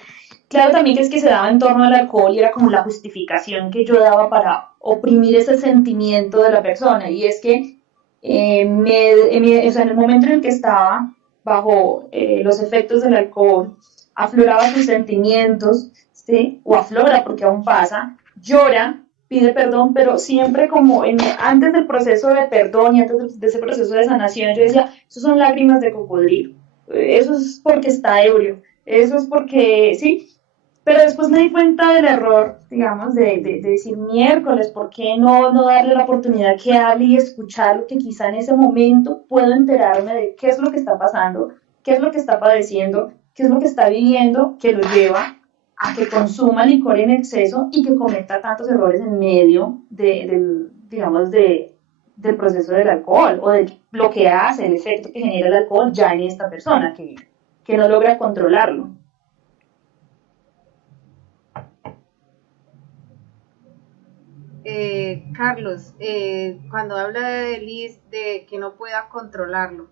claro, también que es que se daba en torno al alcohol y era como la justificación que yo daba para oprimir ese sentimiento de la persona, y es que o sea, en el momento en el que estaba bajo los efectos del alcohol, afloraba sus sentimientos, ¿sí? O aflora porque aún pasa, llora, pide perdón, pero siempre como antes del proceso de perdón y antes de ese proceso de sanación, yo decía, eso son lágrimas de cocodrilo, eso es porque está ebrio, eso es porque, sí, pero después me di cuenta del error, digamos, de decir miércoles, ¿por qué no darle la oportunidad que hable y escucharlo? Que quizá en ese momento puedo enterarme de qué es lo que está pasando, qué es lo que está padeciendo, qué es lo que está viviendo, que lo lleva a que consuma licor en exceso y que cometa tantos errores en medio digamos, del proceso del alcohol o de lo que hace, el efecto que genera el alcohol ya en esta persona, que no logra controlarlo. Carlos, cuando habla de Liz de que no pueda controlarlo,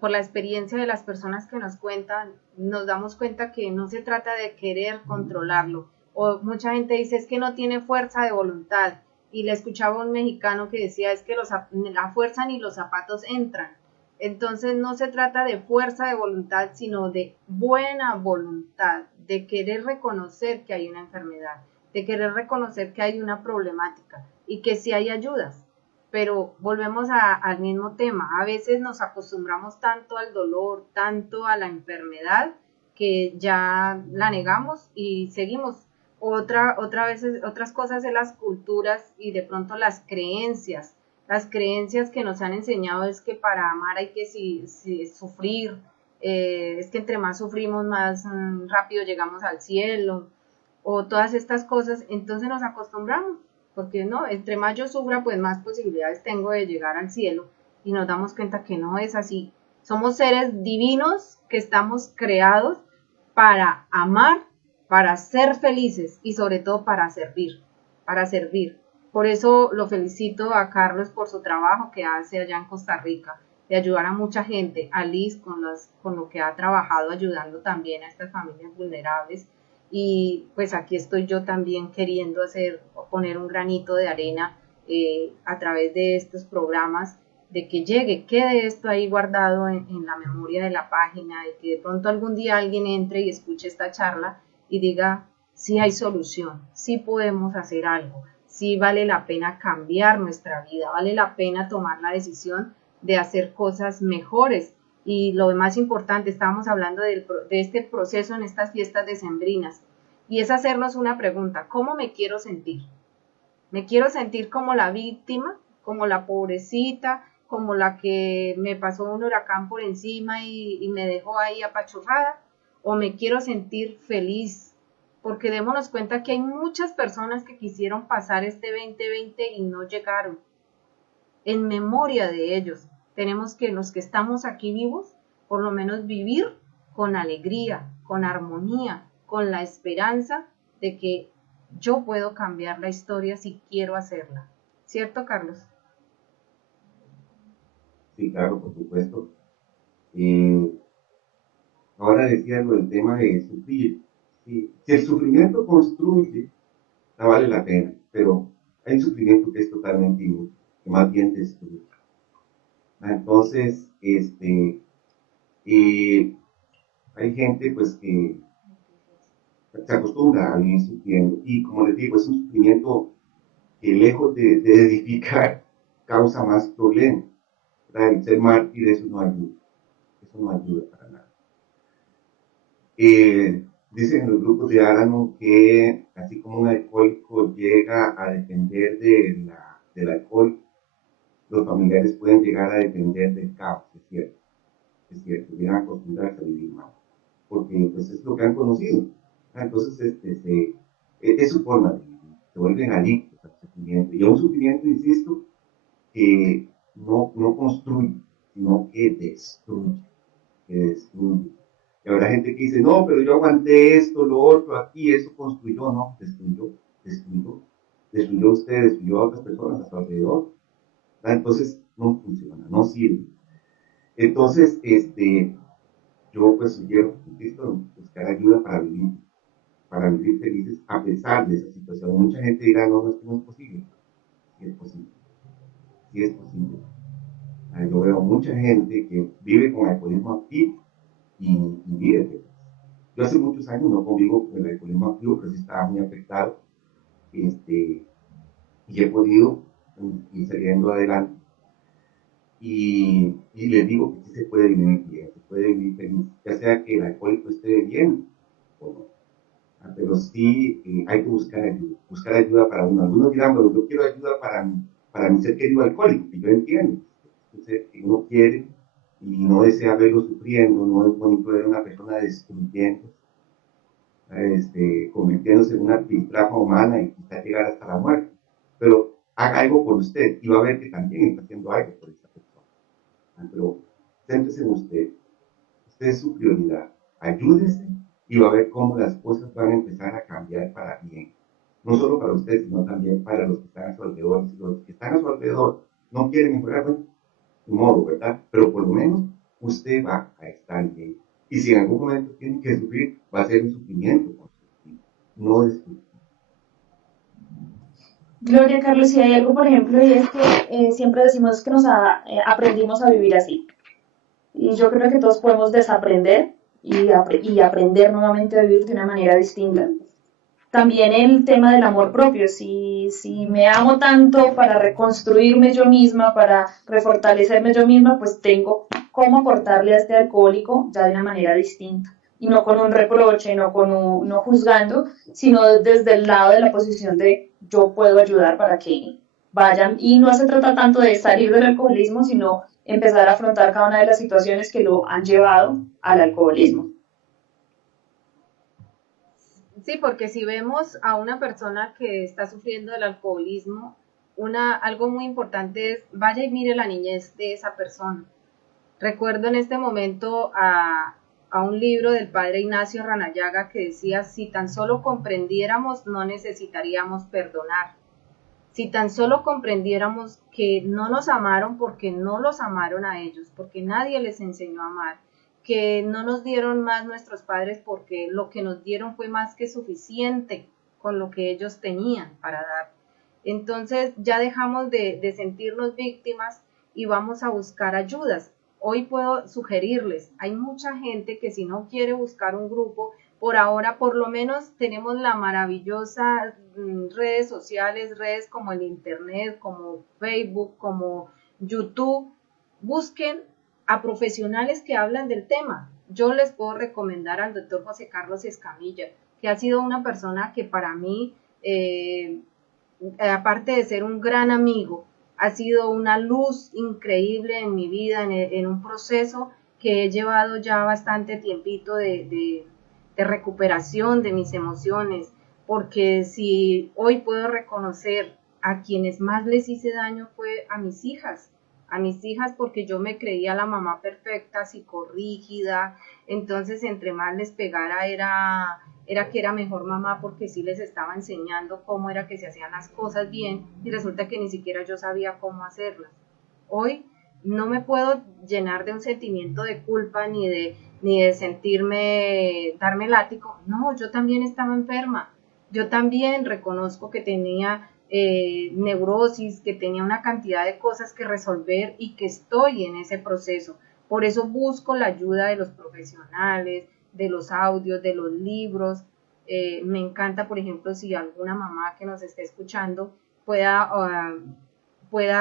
por la experiencia de las personas que nos cuentan, nos damos cuenta que no se trata de querer controlarlo. O mucha gente dice es que no tiene fuerza de voluntad. Y le escuchaba a un mexicano que decía es que la fuerza ni los zapatos entran. Entonces no se trata de fuerza de voluntad, sino de buena voluntad, de querer reconocer que hay una enfermedad, de querer reconocer que hay una problemática y que sí hay ayudas. Pero volvemos al mismo tema. A veces nos acostumbramos tanto al dolor, tanto a la enfermedad, que ya la negamos y seguimos. Otras cosas de las culturas y de pronto las creencias. Las creencias que nos han enseñado es que para amar hay que sufrir, es que entre más sufrimos, más rápido llegamos al cielo, o todas estas cosas, entonces nos acostumbramos, porque no, entre más yo sufra, pues más posibilidades tengo de llegar al cielo, y nos damos cuenta que no es así. Somos seres divinos que estamos creados para amar, para ser felices y sobre todo para servir, para servir. Por eso lo felicito a Carlos por su trabajo que hace allá en Costa Rica. de ayudar a mucha gente, a Liz con lo que ha trabajado ayudando también a estas familias vulnerables, y pues aquí estoy yo también queriendo poner un granito de arena a través de estos programas, de que quede esto ahí guardado en la memoria de la página, de que de pronto algún día alguien entre y escuche esta charla y diga, sí hay solución, sí podemos hacer algo, sí vale la pena cambiar nuestra vida, vale la pena tomar la decisión de hacer cosas mejores. Y lo más importante, estábamos hablando de este proceso en estas fiestas decembrinas, y es hacernos una pregunta: ¿cómo me quiero sentir? ¿Me quiero sentir como la víctima, como la pobrecita, como la que me pasó un huracán por encima y me dejó ahí apachurrada? ¿O me quiero sentir feliz? Porque démonos cuenta que hay muchas personas que quisieron pasar este 2020 y no llegaron. En memoria de ellos, tenemos que, los que estamos aquí vivos, por lo menos vivir con alegría, con armonía, con la esperanza de que yo puedo cambiar la historia si quiero hacerla. ¿Cierto, Carlos? Sí, claro, por supuesto. Eh, Ahora decía lo del tema de sufrir. Si el sufrimiento construye, no vale la pena, pero hay sufrimiento que es totalmente inútil, que más bien destruye. Entonces, hay gente pues que se acostumbra a vivir sufriendo, y como les digo, es un sufrimiento que lejos de edificar causa más problemas. El ser mártir, eso no ayuda para nada. Dicen en los grupos de Áramo que así como un alcohólico llega a depender del alcohol, los familiares pueden llegar a depender del caos. Es cierto, llegan a acostumbrarse a vivir mal, porque pues es lo que han conocido. Entonces es su forma de vivir, se vuelven adictos al sufrimiento, y a un sufrimiento, insisto, que no construye, sino que destruye, Y habrá gente que dice, no, pero yo aguanté esto, lo otro, aquí, eso construyó. No, destruyó a usted, destruyó a otras personas a su alrededor. Entonces no funciona, no sirve. Entonces, yo pues sugiero, insisto, buscar ayuda para vivir felices a pesar de esa situación. Mucha gente dirá, no, esto no es posible. Sí es posible, sí es posible. Yo veo mucha gente que vive con alcoholismo activo y vive feliz. Yo hace muchos años no convivo con el alcoholismo activo, pero sí estaba muy afectado, y he podido ir saliendo adelante. Y les digo que sí se puede vivir bien, se puede vivir feliz, ya sea que el alcohólico esté bien o no. Pero sí hay que buscar ayuda para uno. Algunos dirán, pero yo quiero ayuda para mi ser querido alcohólico, que yo entiendo. Es ser que uno quiere y no desea verlo sufriendo, no es bonito ver a una persona destruyendo, convirtiéndose en una piltrafa humana y quizá llegar hasta la muerte. Pero haga algo por usted y va a ver que también está haciendo algo por esa persona. Pero céntrese en usted. Usted es su prioridad. Ayúdese y va a ver cómo las cosas van a empezar a cambiar para bien. No solo para usted, sino también para los que están a su alrededor. Si los que están a su alrededor no quieren mejorar, bueno, de modo, ¿verdad? Pero por lo menos usted va a estar bien. Y si en algún momento tiene que sufrir, va a ser un sufrimiento constructivo, no destructivo. Gloria, Carlos, si hay algo, por ejemplo, y es que siempre decimos que aprendimos a vivir así. Y yo creo que todos podemos desaprender y aprender nuevamente a vivir de una manera distinta. También el tema del amor propio, si me amo tanto para reconstruirme yo misma, para refortalecerme yo misma, pues tengo cómo aportarle a este alcohólico ya de una manera distinta. Y no con un reproche, no juzgando, sino desde el lado de la posición de yo puedo ayudar para que vayan. Y no se trata tanto de salir del alcoholismo, sino empezar a afrontar cada una de las situaciones que lo han llevado al alcoholismo. Sí, porque si vemos a una persona que está sufriendo del alcoholismo, algo muy importante es vaya y mire la niñez de esa persona. Recuerdo en este momento a un libro del padre Ignacio Ranallaga que decía, si tan solo comprendiéramos, no necesitaríamos perdonar. Si tan solo comprendiéramos que no nos amaron porque no los amaron a ellos, porque nadie les enseñó a amar, que no nos dieron más nuestros padres porque lo que nos dieron fue más que suficiente con lo que ellos tenían para dar. Entonces ya dejamos de sentirnos víctimas y vamos a buscar ayudas. Hoy puedo sugerirles, hay mucha gente que si no quiere buscar un grupo, por ahora por lo menos tenemos la maravillosa redes sociales, redes como el internet, como Facebook, como YouTube. Busquen a profesionales que hablan del tema. Yo les puedo recomendar al doctor José Carlos Escamilla, que ha sido una persona que para mí, aparte de ser un gran amigo, ha sido una luz increíble en mi vida, en un proceso que he llevado ya bastante tiempito de recuperación de mis emociones, porque si hoy puedo reconocer a quienes más les hice daño fue a mis hijas porque yo me creía la mamá perfecta, psicorrígida, entonces entre más les pegara era que era mejor mamá porque sí les estaba enseñando cómo era que se hacían las cosas bien y resulta que ni siquiera yo sabía cómo hacerlas. Hoy no me puedo llenar de un sentimiento de culpa ni de sentirme, darme látigo. No, yo también estaba enferma. Yo también reconozco que tenía neurosis, que tenía una cantidad de cosas que resolver y que estoy en ese proceso. Por eso busco la ayuda de los profesionales, de los audios, de los libros. Me encanta, por ejemplo, si alguna mamá que nos esté escuchando pueda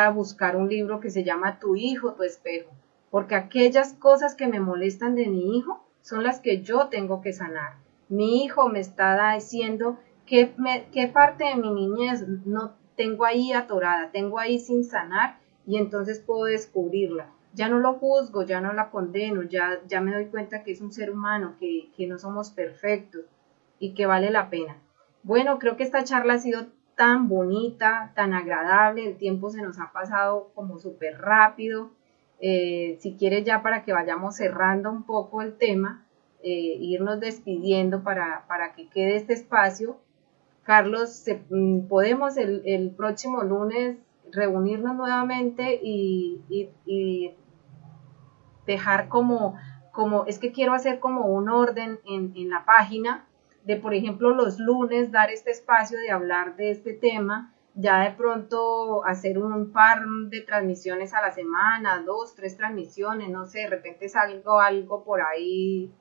buscar un libro que se llama Tu hijo, tu espejo, porque aquellas cosas que me molestan de mi hijo son las que yo tengo que sanar. Mi hijo me está diciendo qué parte de mi niñez no tengo ahí atorada, tengo ahí sin sanar y entonces puedo descubrirla. Ya no lo juzgo, ya no la condeno, ya me doy cuenta que es un ser humano, que no somos perfectos y que vale la pena. Bueno, creo que esta charla ha sido tan bonita, tan agradable, el tiempo se nos ha pasado como súper rápido. Si quieres ya para que vayamos cerrando un poco el tema, irnos despidiendo para que quede este espacio. Carlos, podemos el próximo lunes reunirnos nuevamente y dejar es que quiero hacer como un orden en la página de, por ejemplo, los lunes dar este espacio de hablar de este tema, ya de pronto hacer un par de transmisiones a la semana, 2, 3 transmisiones, no sé, de repente salgo algo por ahí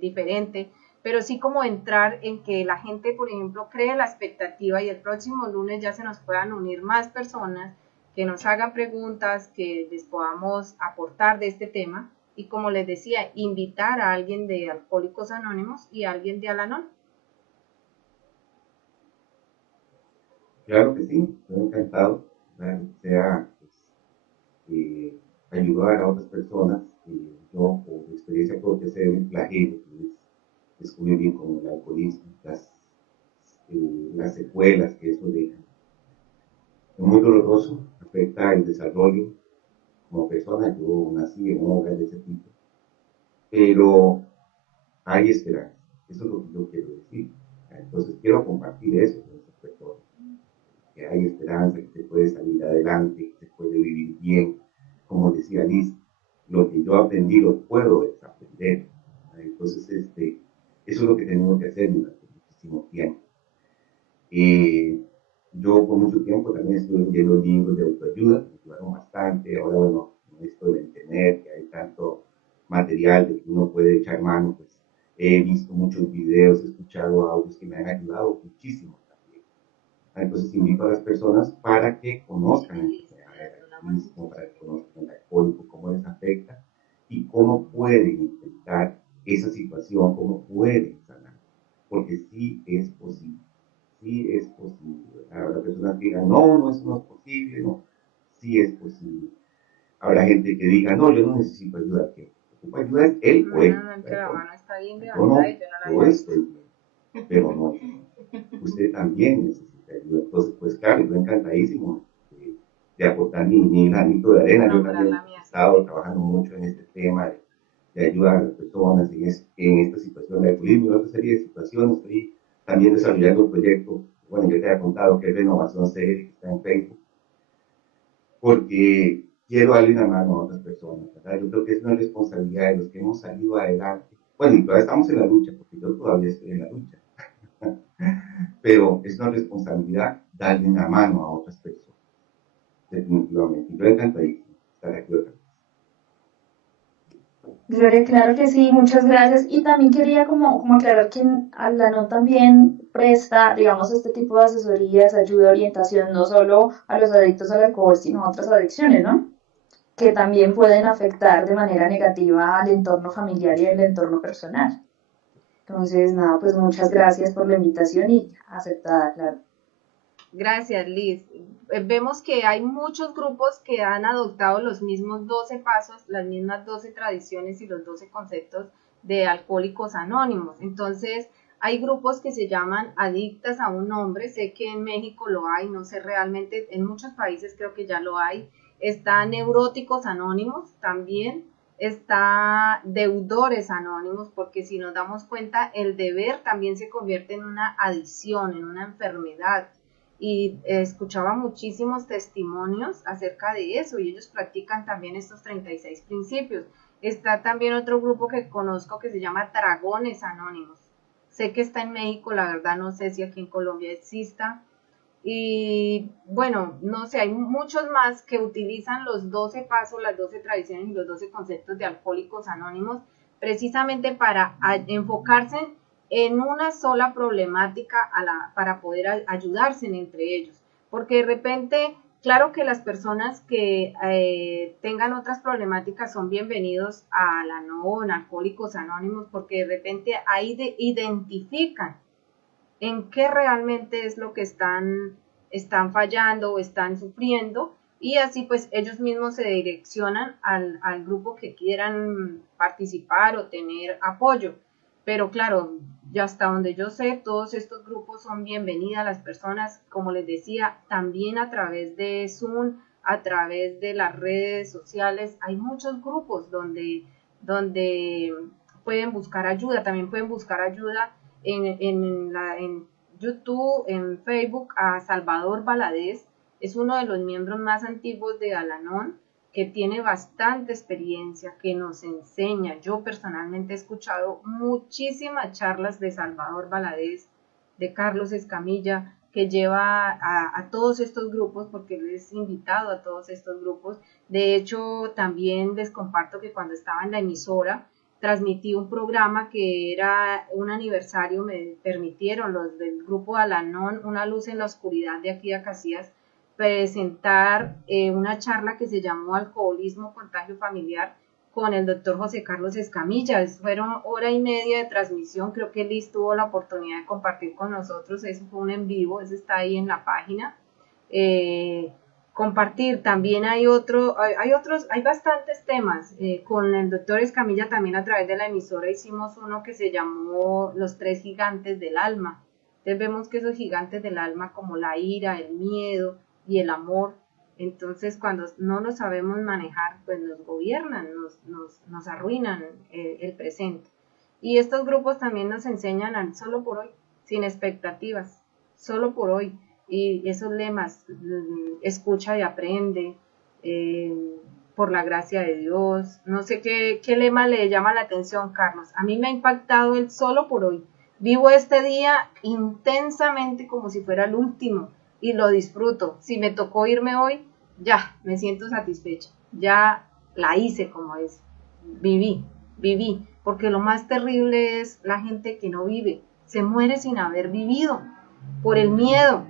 diferente, pero sí como entrar en que la gente, por ejemplo, cree la expectativa y el próximo lunes ya se nos puedan unir más personas que nos hagan preguntas, que les podamos aportar de este tema y, como les decía, invitar a alguien de Alcohólicos Anónimos y a alguien de Al-Anon. Claro que sí, estoy encantado, sea ayudar a otras personas. Yo, por experiencia propia, sé el flagelo que es descubrir bien con el alcoholismo, las secuelas que eso deja. Es muy doloroso, afecta el desarrollo como persona. Yo nací en un hogar de ese tipo, pero hay esperanza. Eso es lo que yo quiero decir. Entonces quiero compartir eso con esas personas, que hay esperanza, que se puede salir adelante, que se puede vivir bien. Como decía Liz, lo que yo aprendí lo puedo desaprender. Entonces eso es lo que tenemos que hacer durante muchísimo tiempo. Yo por mucho tiempo también estuve leyendo libros de autoayuda, me ayudaron bastante. Ahora, bueno, con esto del internet, que hay tanto material de que uno puede echar mano, pues he visto muchos videos, he escuchado audios que me han ayudado muchísimo también. Entonces invito a las personas para que conozcan el alcoholismo, para que conozcan el alcohólico, cómo les afecta y cómo pueden enfrentar esa situación, cómo pueden sanar, porque sí es posible. Sí es posible. Habrá personas que digan, no, eso no es posible, no, sí es posible. Habrá gente que diga, no, yo no necesito ayuda, que ocupa ayuda es él o él. Yo estoy bien, pero no, usted también necesita ayuda. Entonces, pues claro, yo encantadísimo de aportar mi granito de arena. Yo también he estado trabajando mucho en este tema de ayudar a las personas en esta situación de alcoholismo y otra serie de situaciones. Estoy también desarrollando un proyecto bueno, yo te había contado que es Renovación CR, que está en Facebook, porque quiero darle una mano a otras personas, ¿verdad? Yo creo que es una responsabilidad de los que hemos salido adelante. Bueno, y todavía estamos en la lucha, porque yo todavía estoy en la lucha, pero es una responsabilidad darle una mano a otras personas, definitivamente. Yo encantadísimo estar aquí otra vez. Gloria, claro que sí, muchas gracias. Y también quería como aclarar que Aldano también presta, digamos, este tipo de asesorías, ayuda, orientación, no solo a los adictos al alcohol, sino a otras adicciones, ¿no? Que también pueden afectar de manera negativa al entorno familiar y al entorno personal. Entonces, nada, pues muchas gracias por la invitación y aceptada, claro. Gracias, Liz. Vemos que hay muchos grupos que han adoptado los mismos 12 pasos, las mismas 12 tradiciones y los 12 conceptos de Alcohólicos Anónimos. Entonces, hay grupos que se llaman adictas a un nombre. Sé que en México lo hay, no sé realmente, en muchos países creo que ya lo hay. Está Neuróticos Anónimos también. Está Deudores Anónimos, porque si nos damos cuenta, el deber también se convierte en una adicción, en una enfermedad, y escuchaba muchísimos testimonios acerca de eso y ellos practican también estos 36 principios. Está también otro grupo que conozco que se llama Dragones Anónimos. Sé que está en México, la verdad no sé si aquí en Colombia exista. Y bueno, no sé, hay muchos más que utilizan los 12 pasos, las 12 tradiciones y los 12 conceptos de Alcohólicos Anónimos precisamente para enfocarse en una sola problemática para poder ayudarse entre ellos. Porque de repente, claro que las personas que tengan otras problemáticas son bienvenidos a la NON, Alcohólicos Anónimos, porque de repente ahí identifican en qué realmente es lo que están fallando o están sufriendo, y así pues ellos mismos se direccionan al grupo que quieran participar o tener apoyo. Pero claro, ya hasta donde yo sé, todos estos grupos son bienvenidas las personas, como les decía, también a través de Zoom, a través de las redes sociales. Hay muchos grupos donde pueden buscar ayuda, también pueden buscar ayuda en YouTube, en Facebook, a Salvador Valadez. Es uno de los miembros más antiguos de Al-Anon, que tiene bastante experiencia, que nos enseña. Yo personalmente he escuchado muchísimas charlas de Salvador Valadez, de Carlos Escamilla, que lleva a todos estos grupos, porque él es invitado a todos estos grupos. De hecho, también les comparto que cuando estaba en la emisora, transmití un programa que era un aniversario, me permitieron los del grupo Al-Anon, Una Luz en la Oscuridad de aquí de Casillas, presentar una charla que se llamó Alcoholismo, Contagio Familiar, con el doctor José Carlos Escamilla. Fueron hora y media de transmisión, creo que Liz tuvo la oportunidad de compartir con nosotros, eso fue un en vivo, eso está ahí en la página. Compartir, también hay hay bastantes temas. Con el doctor Escamilla también a través de la emisora hicimos uno que se llamó Los Tres Gigantes del Alma. Entonces vemos que esos gigantes del alma, como la ira, el miedo y el amor, entonces cuando no lo sabemos manejar, pues nos gobiernan, nos arruinan el presente. Y estos grupos también nos enseñan al solo por hoy, sin expectativas, solo por hoy. Y esos lemas, escucha y aprende, eh, por la gracia de Dios. No sé qué lema le llama la atención, Carlos. A mí me ha impactado el solo por hoy. Vivo este día intensamente como si fuera el último y lo disfruto. Si me tocó irme hoy, ya me siento satisfecha. Ya la hice, como es. Viví. Porque lo más terrible es la gente que no vive. Se muere sin haber vivido. Por el miedo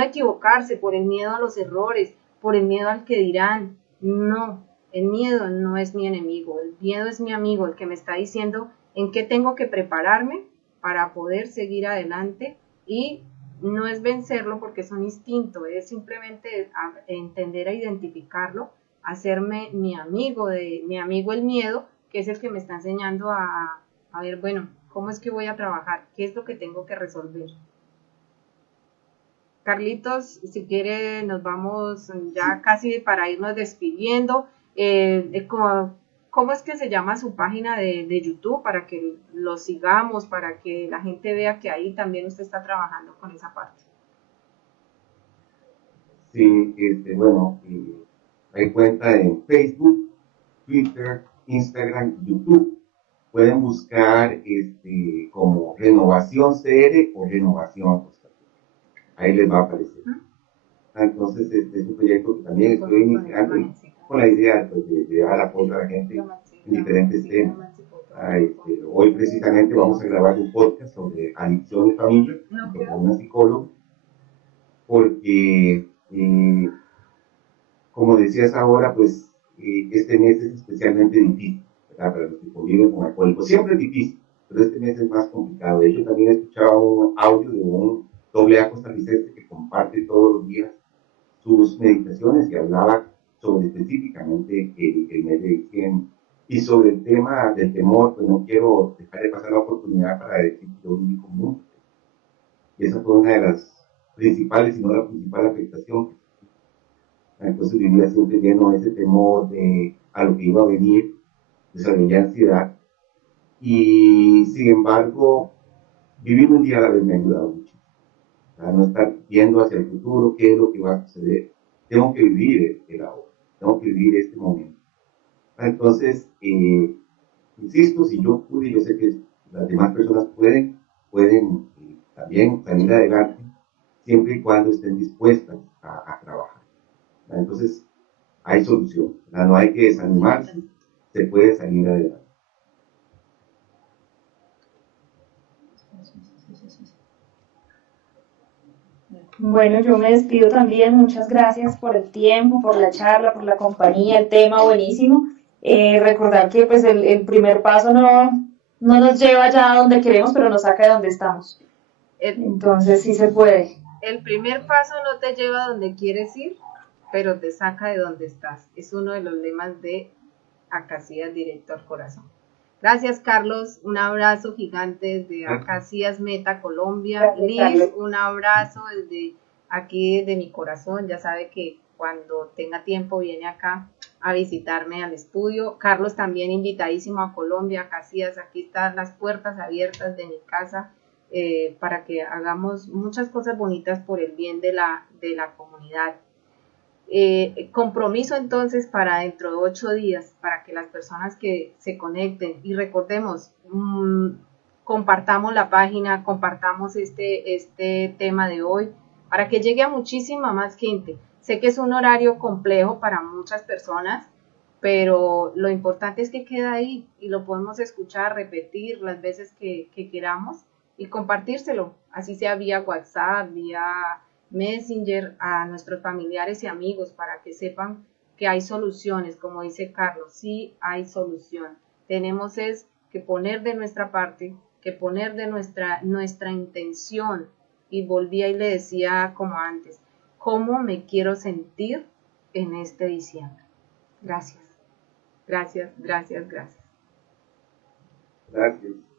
a equivocarse, por el miedo a los errores, por el miedo al que dirán. No, el miedo no es mi enemigo, el miedo es mi amigo, el que me está diciendo en qué tengo que prepararme para poder seguir adelante, y no es vencerlo porque es un instinto, es simplemente entender a identificarlo, hacerme mi amigo el miedo, que es el que me está enseñando a ver, bueno, ¿cómo es que voy a trabajar? ¿Qué es lo que tengo que resolver? Carlitos, si quiere, nos vamos ya casi para irnos despidiendo. ¿cómo es que se llama su página de YouTube para que lo sigamos, para que la gente vea que ahí también usted está trabajando con esa parte? Sí, bueno, hay cuenta en Facebook, Twitter, Instagram, YouTube. Pueden buscar como Renovación CR o Renovación Costa Rica. Ahí les va a aparecer. Entonces, este es un proyecto que también estoy iniciando con la idea pues, de dar apoyo a la gente en diferentes temas. Hoy precisamente vamos a grabar un podcast sobre adicción y familia con una psicóloga, porque como decías ahora, pues este mes es especialmente difícil, ¿verdad? Para los que conviven con alcohólicos. Siempre es difícil, pero este mes es más complicado. De hecho, también he escuchado un audio de un AA costarricense que comparte todos los días sus meditaciones y hablaba sobre específicamente el mes de diciembre. Y sobre el tema del temor, pues no quiero dejar de pasar la oportunidad para decir que yo viví con mucho. Y esa fue una de las principales, si no la principal afectación. Entonces vivía siempre lleno de ese temor a lo que iba a venir, desarrollé ansiedad. Y sin embargo, vivir un día a la vez me ha ayudado mucho. A no estar viendo hacia el futuro, qué es lo que va a suceder. Tengo que vivir el ahora, tengo que vivir este momento. Entonces, insisto, si yo pude, yo sé que las demás personas pueden también salir adelante, siempre y cuando estén dispuestas a trabajar. Entonces, hay solución, no hay que desanimarse, se puede salir adelante. Bueno, yo me despido también. Muchas gracias por el tiempo, por la charla, por la compañía, el tema buenísimo. Recordar que pues el primer paso no nos lleva ya a donde queremos, pero nos saca de donde estamos. Entonces sí se puede. El primer paso no te lleva a donde quieres ir, pero te saca de donde estás. Es uno de los lemas de Acacias Directo al Corazón. Gracias, Carlos. Un abrazo gigante desde Acacias Meta, Colombia. Gracias, Liz, Carlos. un abrazo desde aquí, desde mi corazón. Ya sabe que cuando tenga tiempo viene acá a visitarme al estudio. Carlos también invitadísimo a Colombia, Acacias. Aquí están las puertas abiertas de mi casa para que hagamos muchas cosas bonitas por el bien de la comunidad. Compromiso entonces para dentro de 8 días, para que las personas que se conecten y recordemos, compartamos la página, compartamos este tema de hoy, para que llegue a muchísima más gente. Sé que es un horario complejo para muchas personas, pero lo importante es que queda ahí y lo podemos escuchar, repetir las veces que queramos y compartírselo, así sea vía WhatsApp, vía Messenger, a nuestros familiares y amigos para que sepan que hay soluciones, como dice Carlos, sí hay solución. Tenemos es que poner de nuestra parte, que poner de nuestra intención, y volvía y le decía como antes, ¿cómo me quiero sentir en este diciembre? Gracias, gracias, gracias, gracias. Gracias.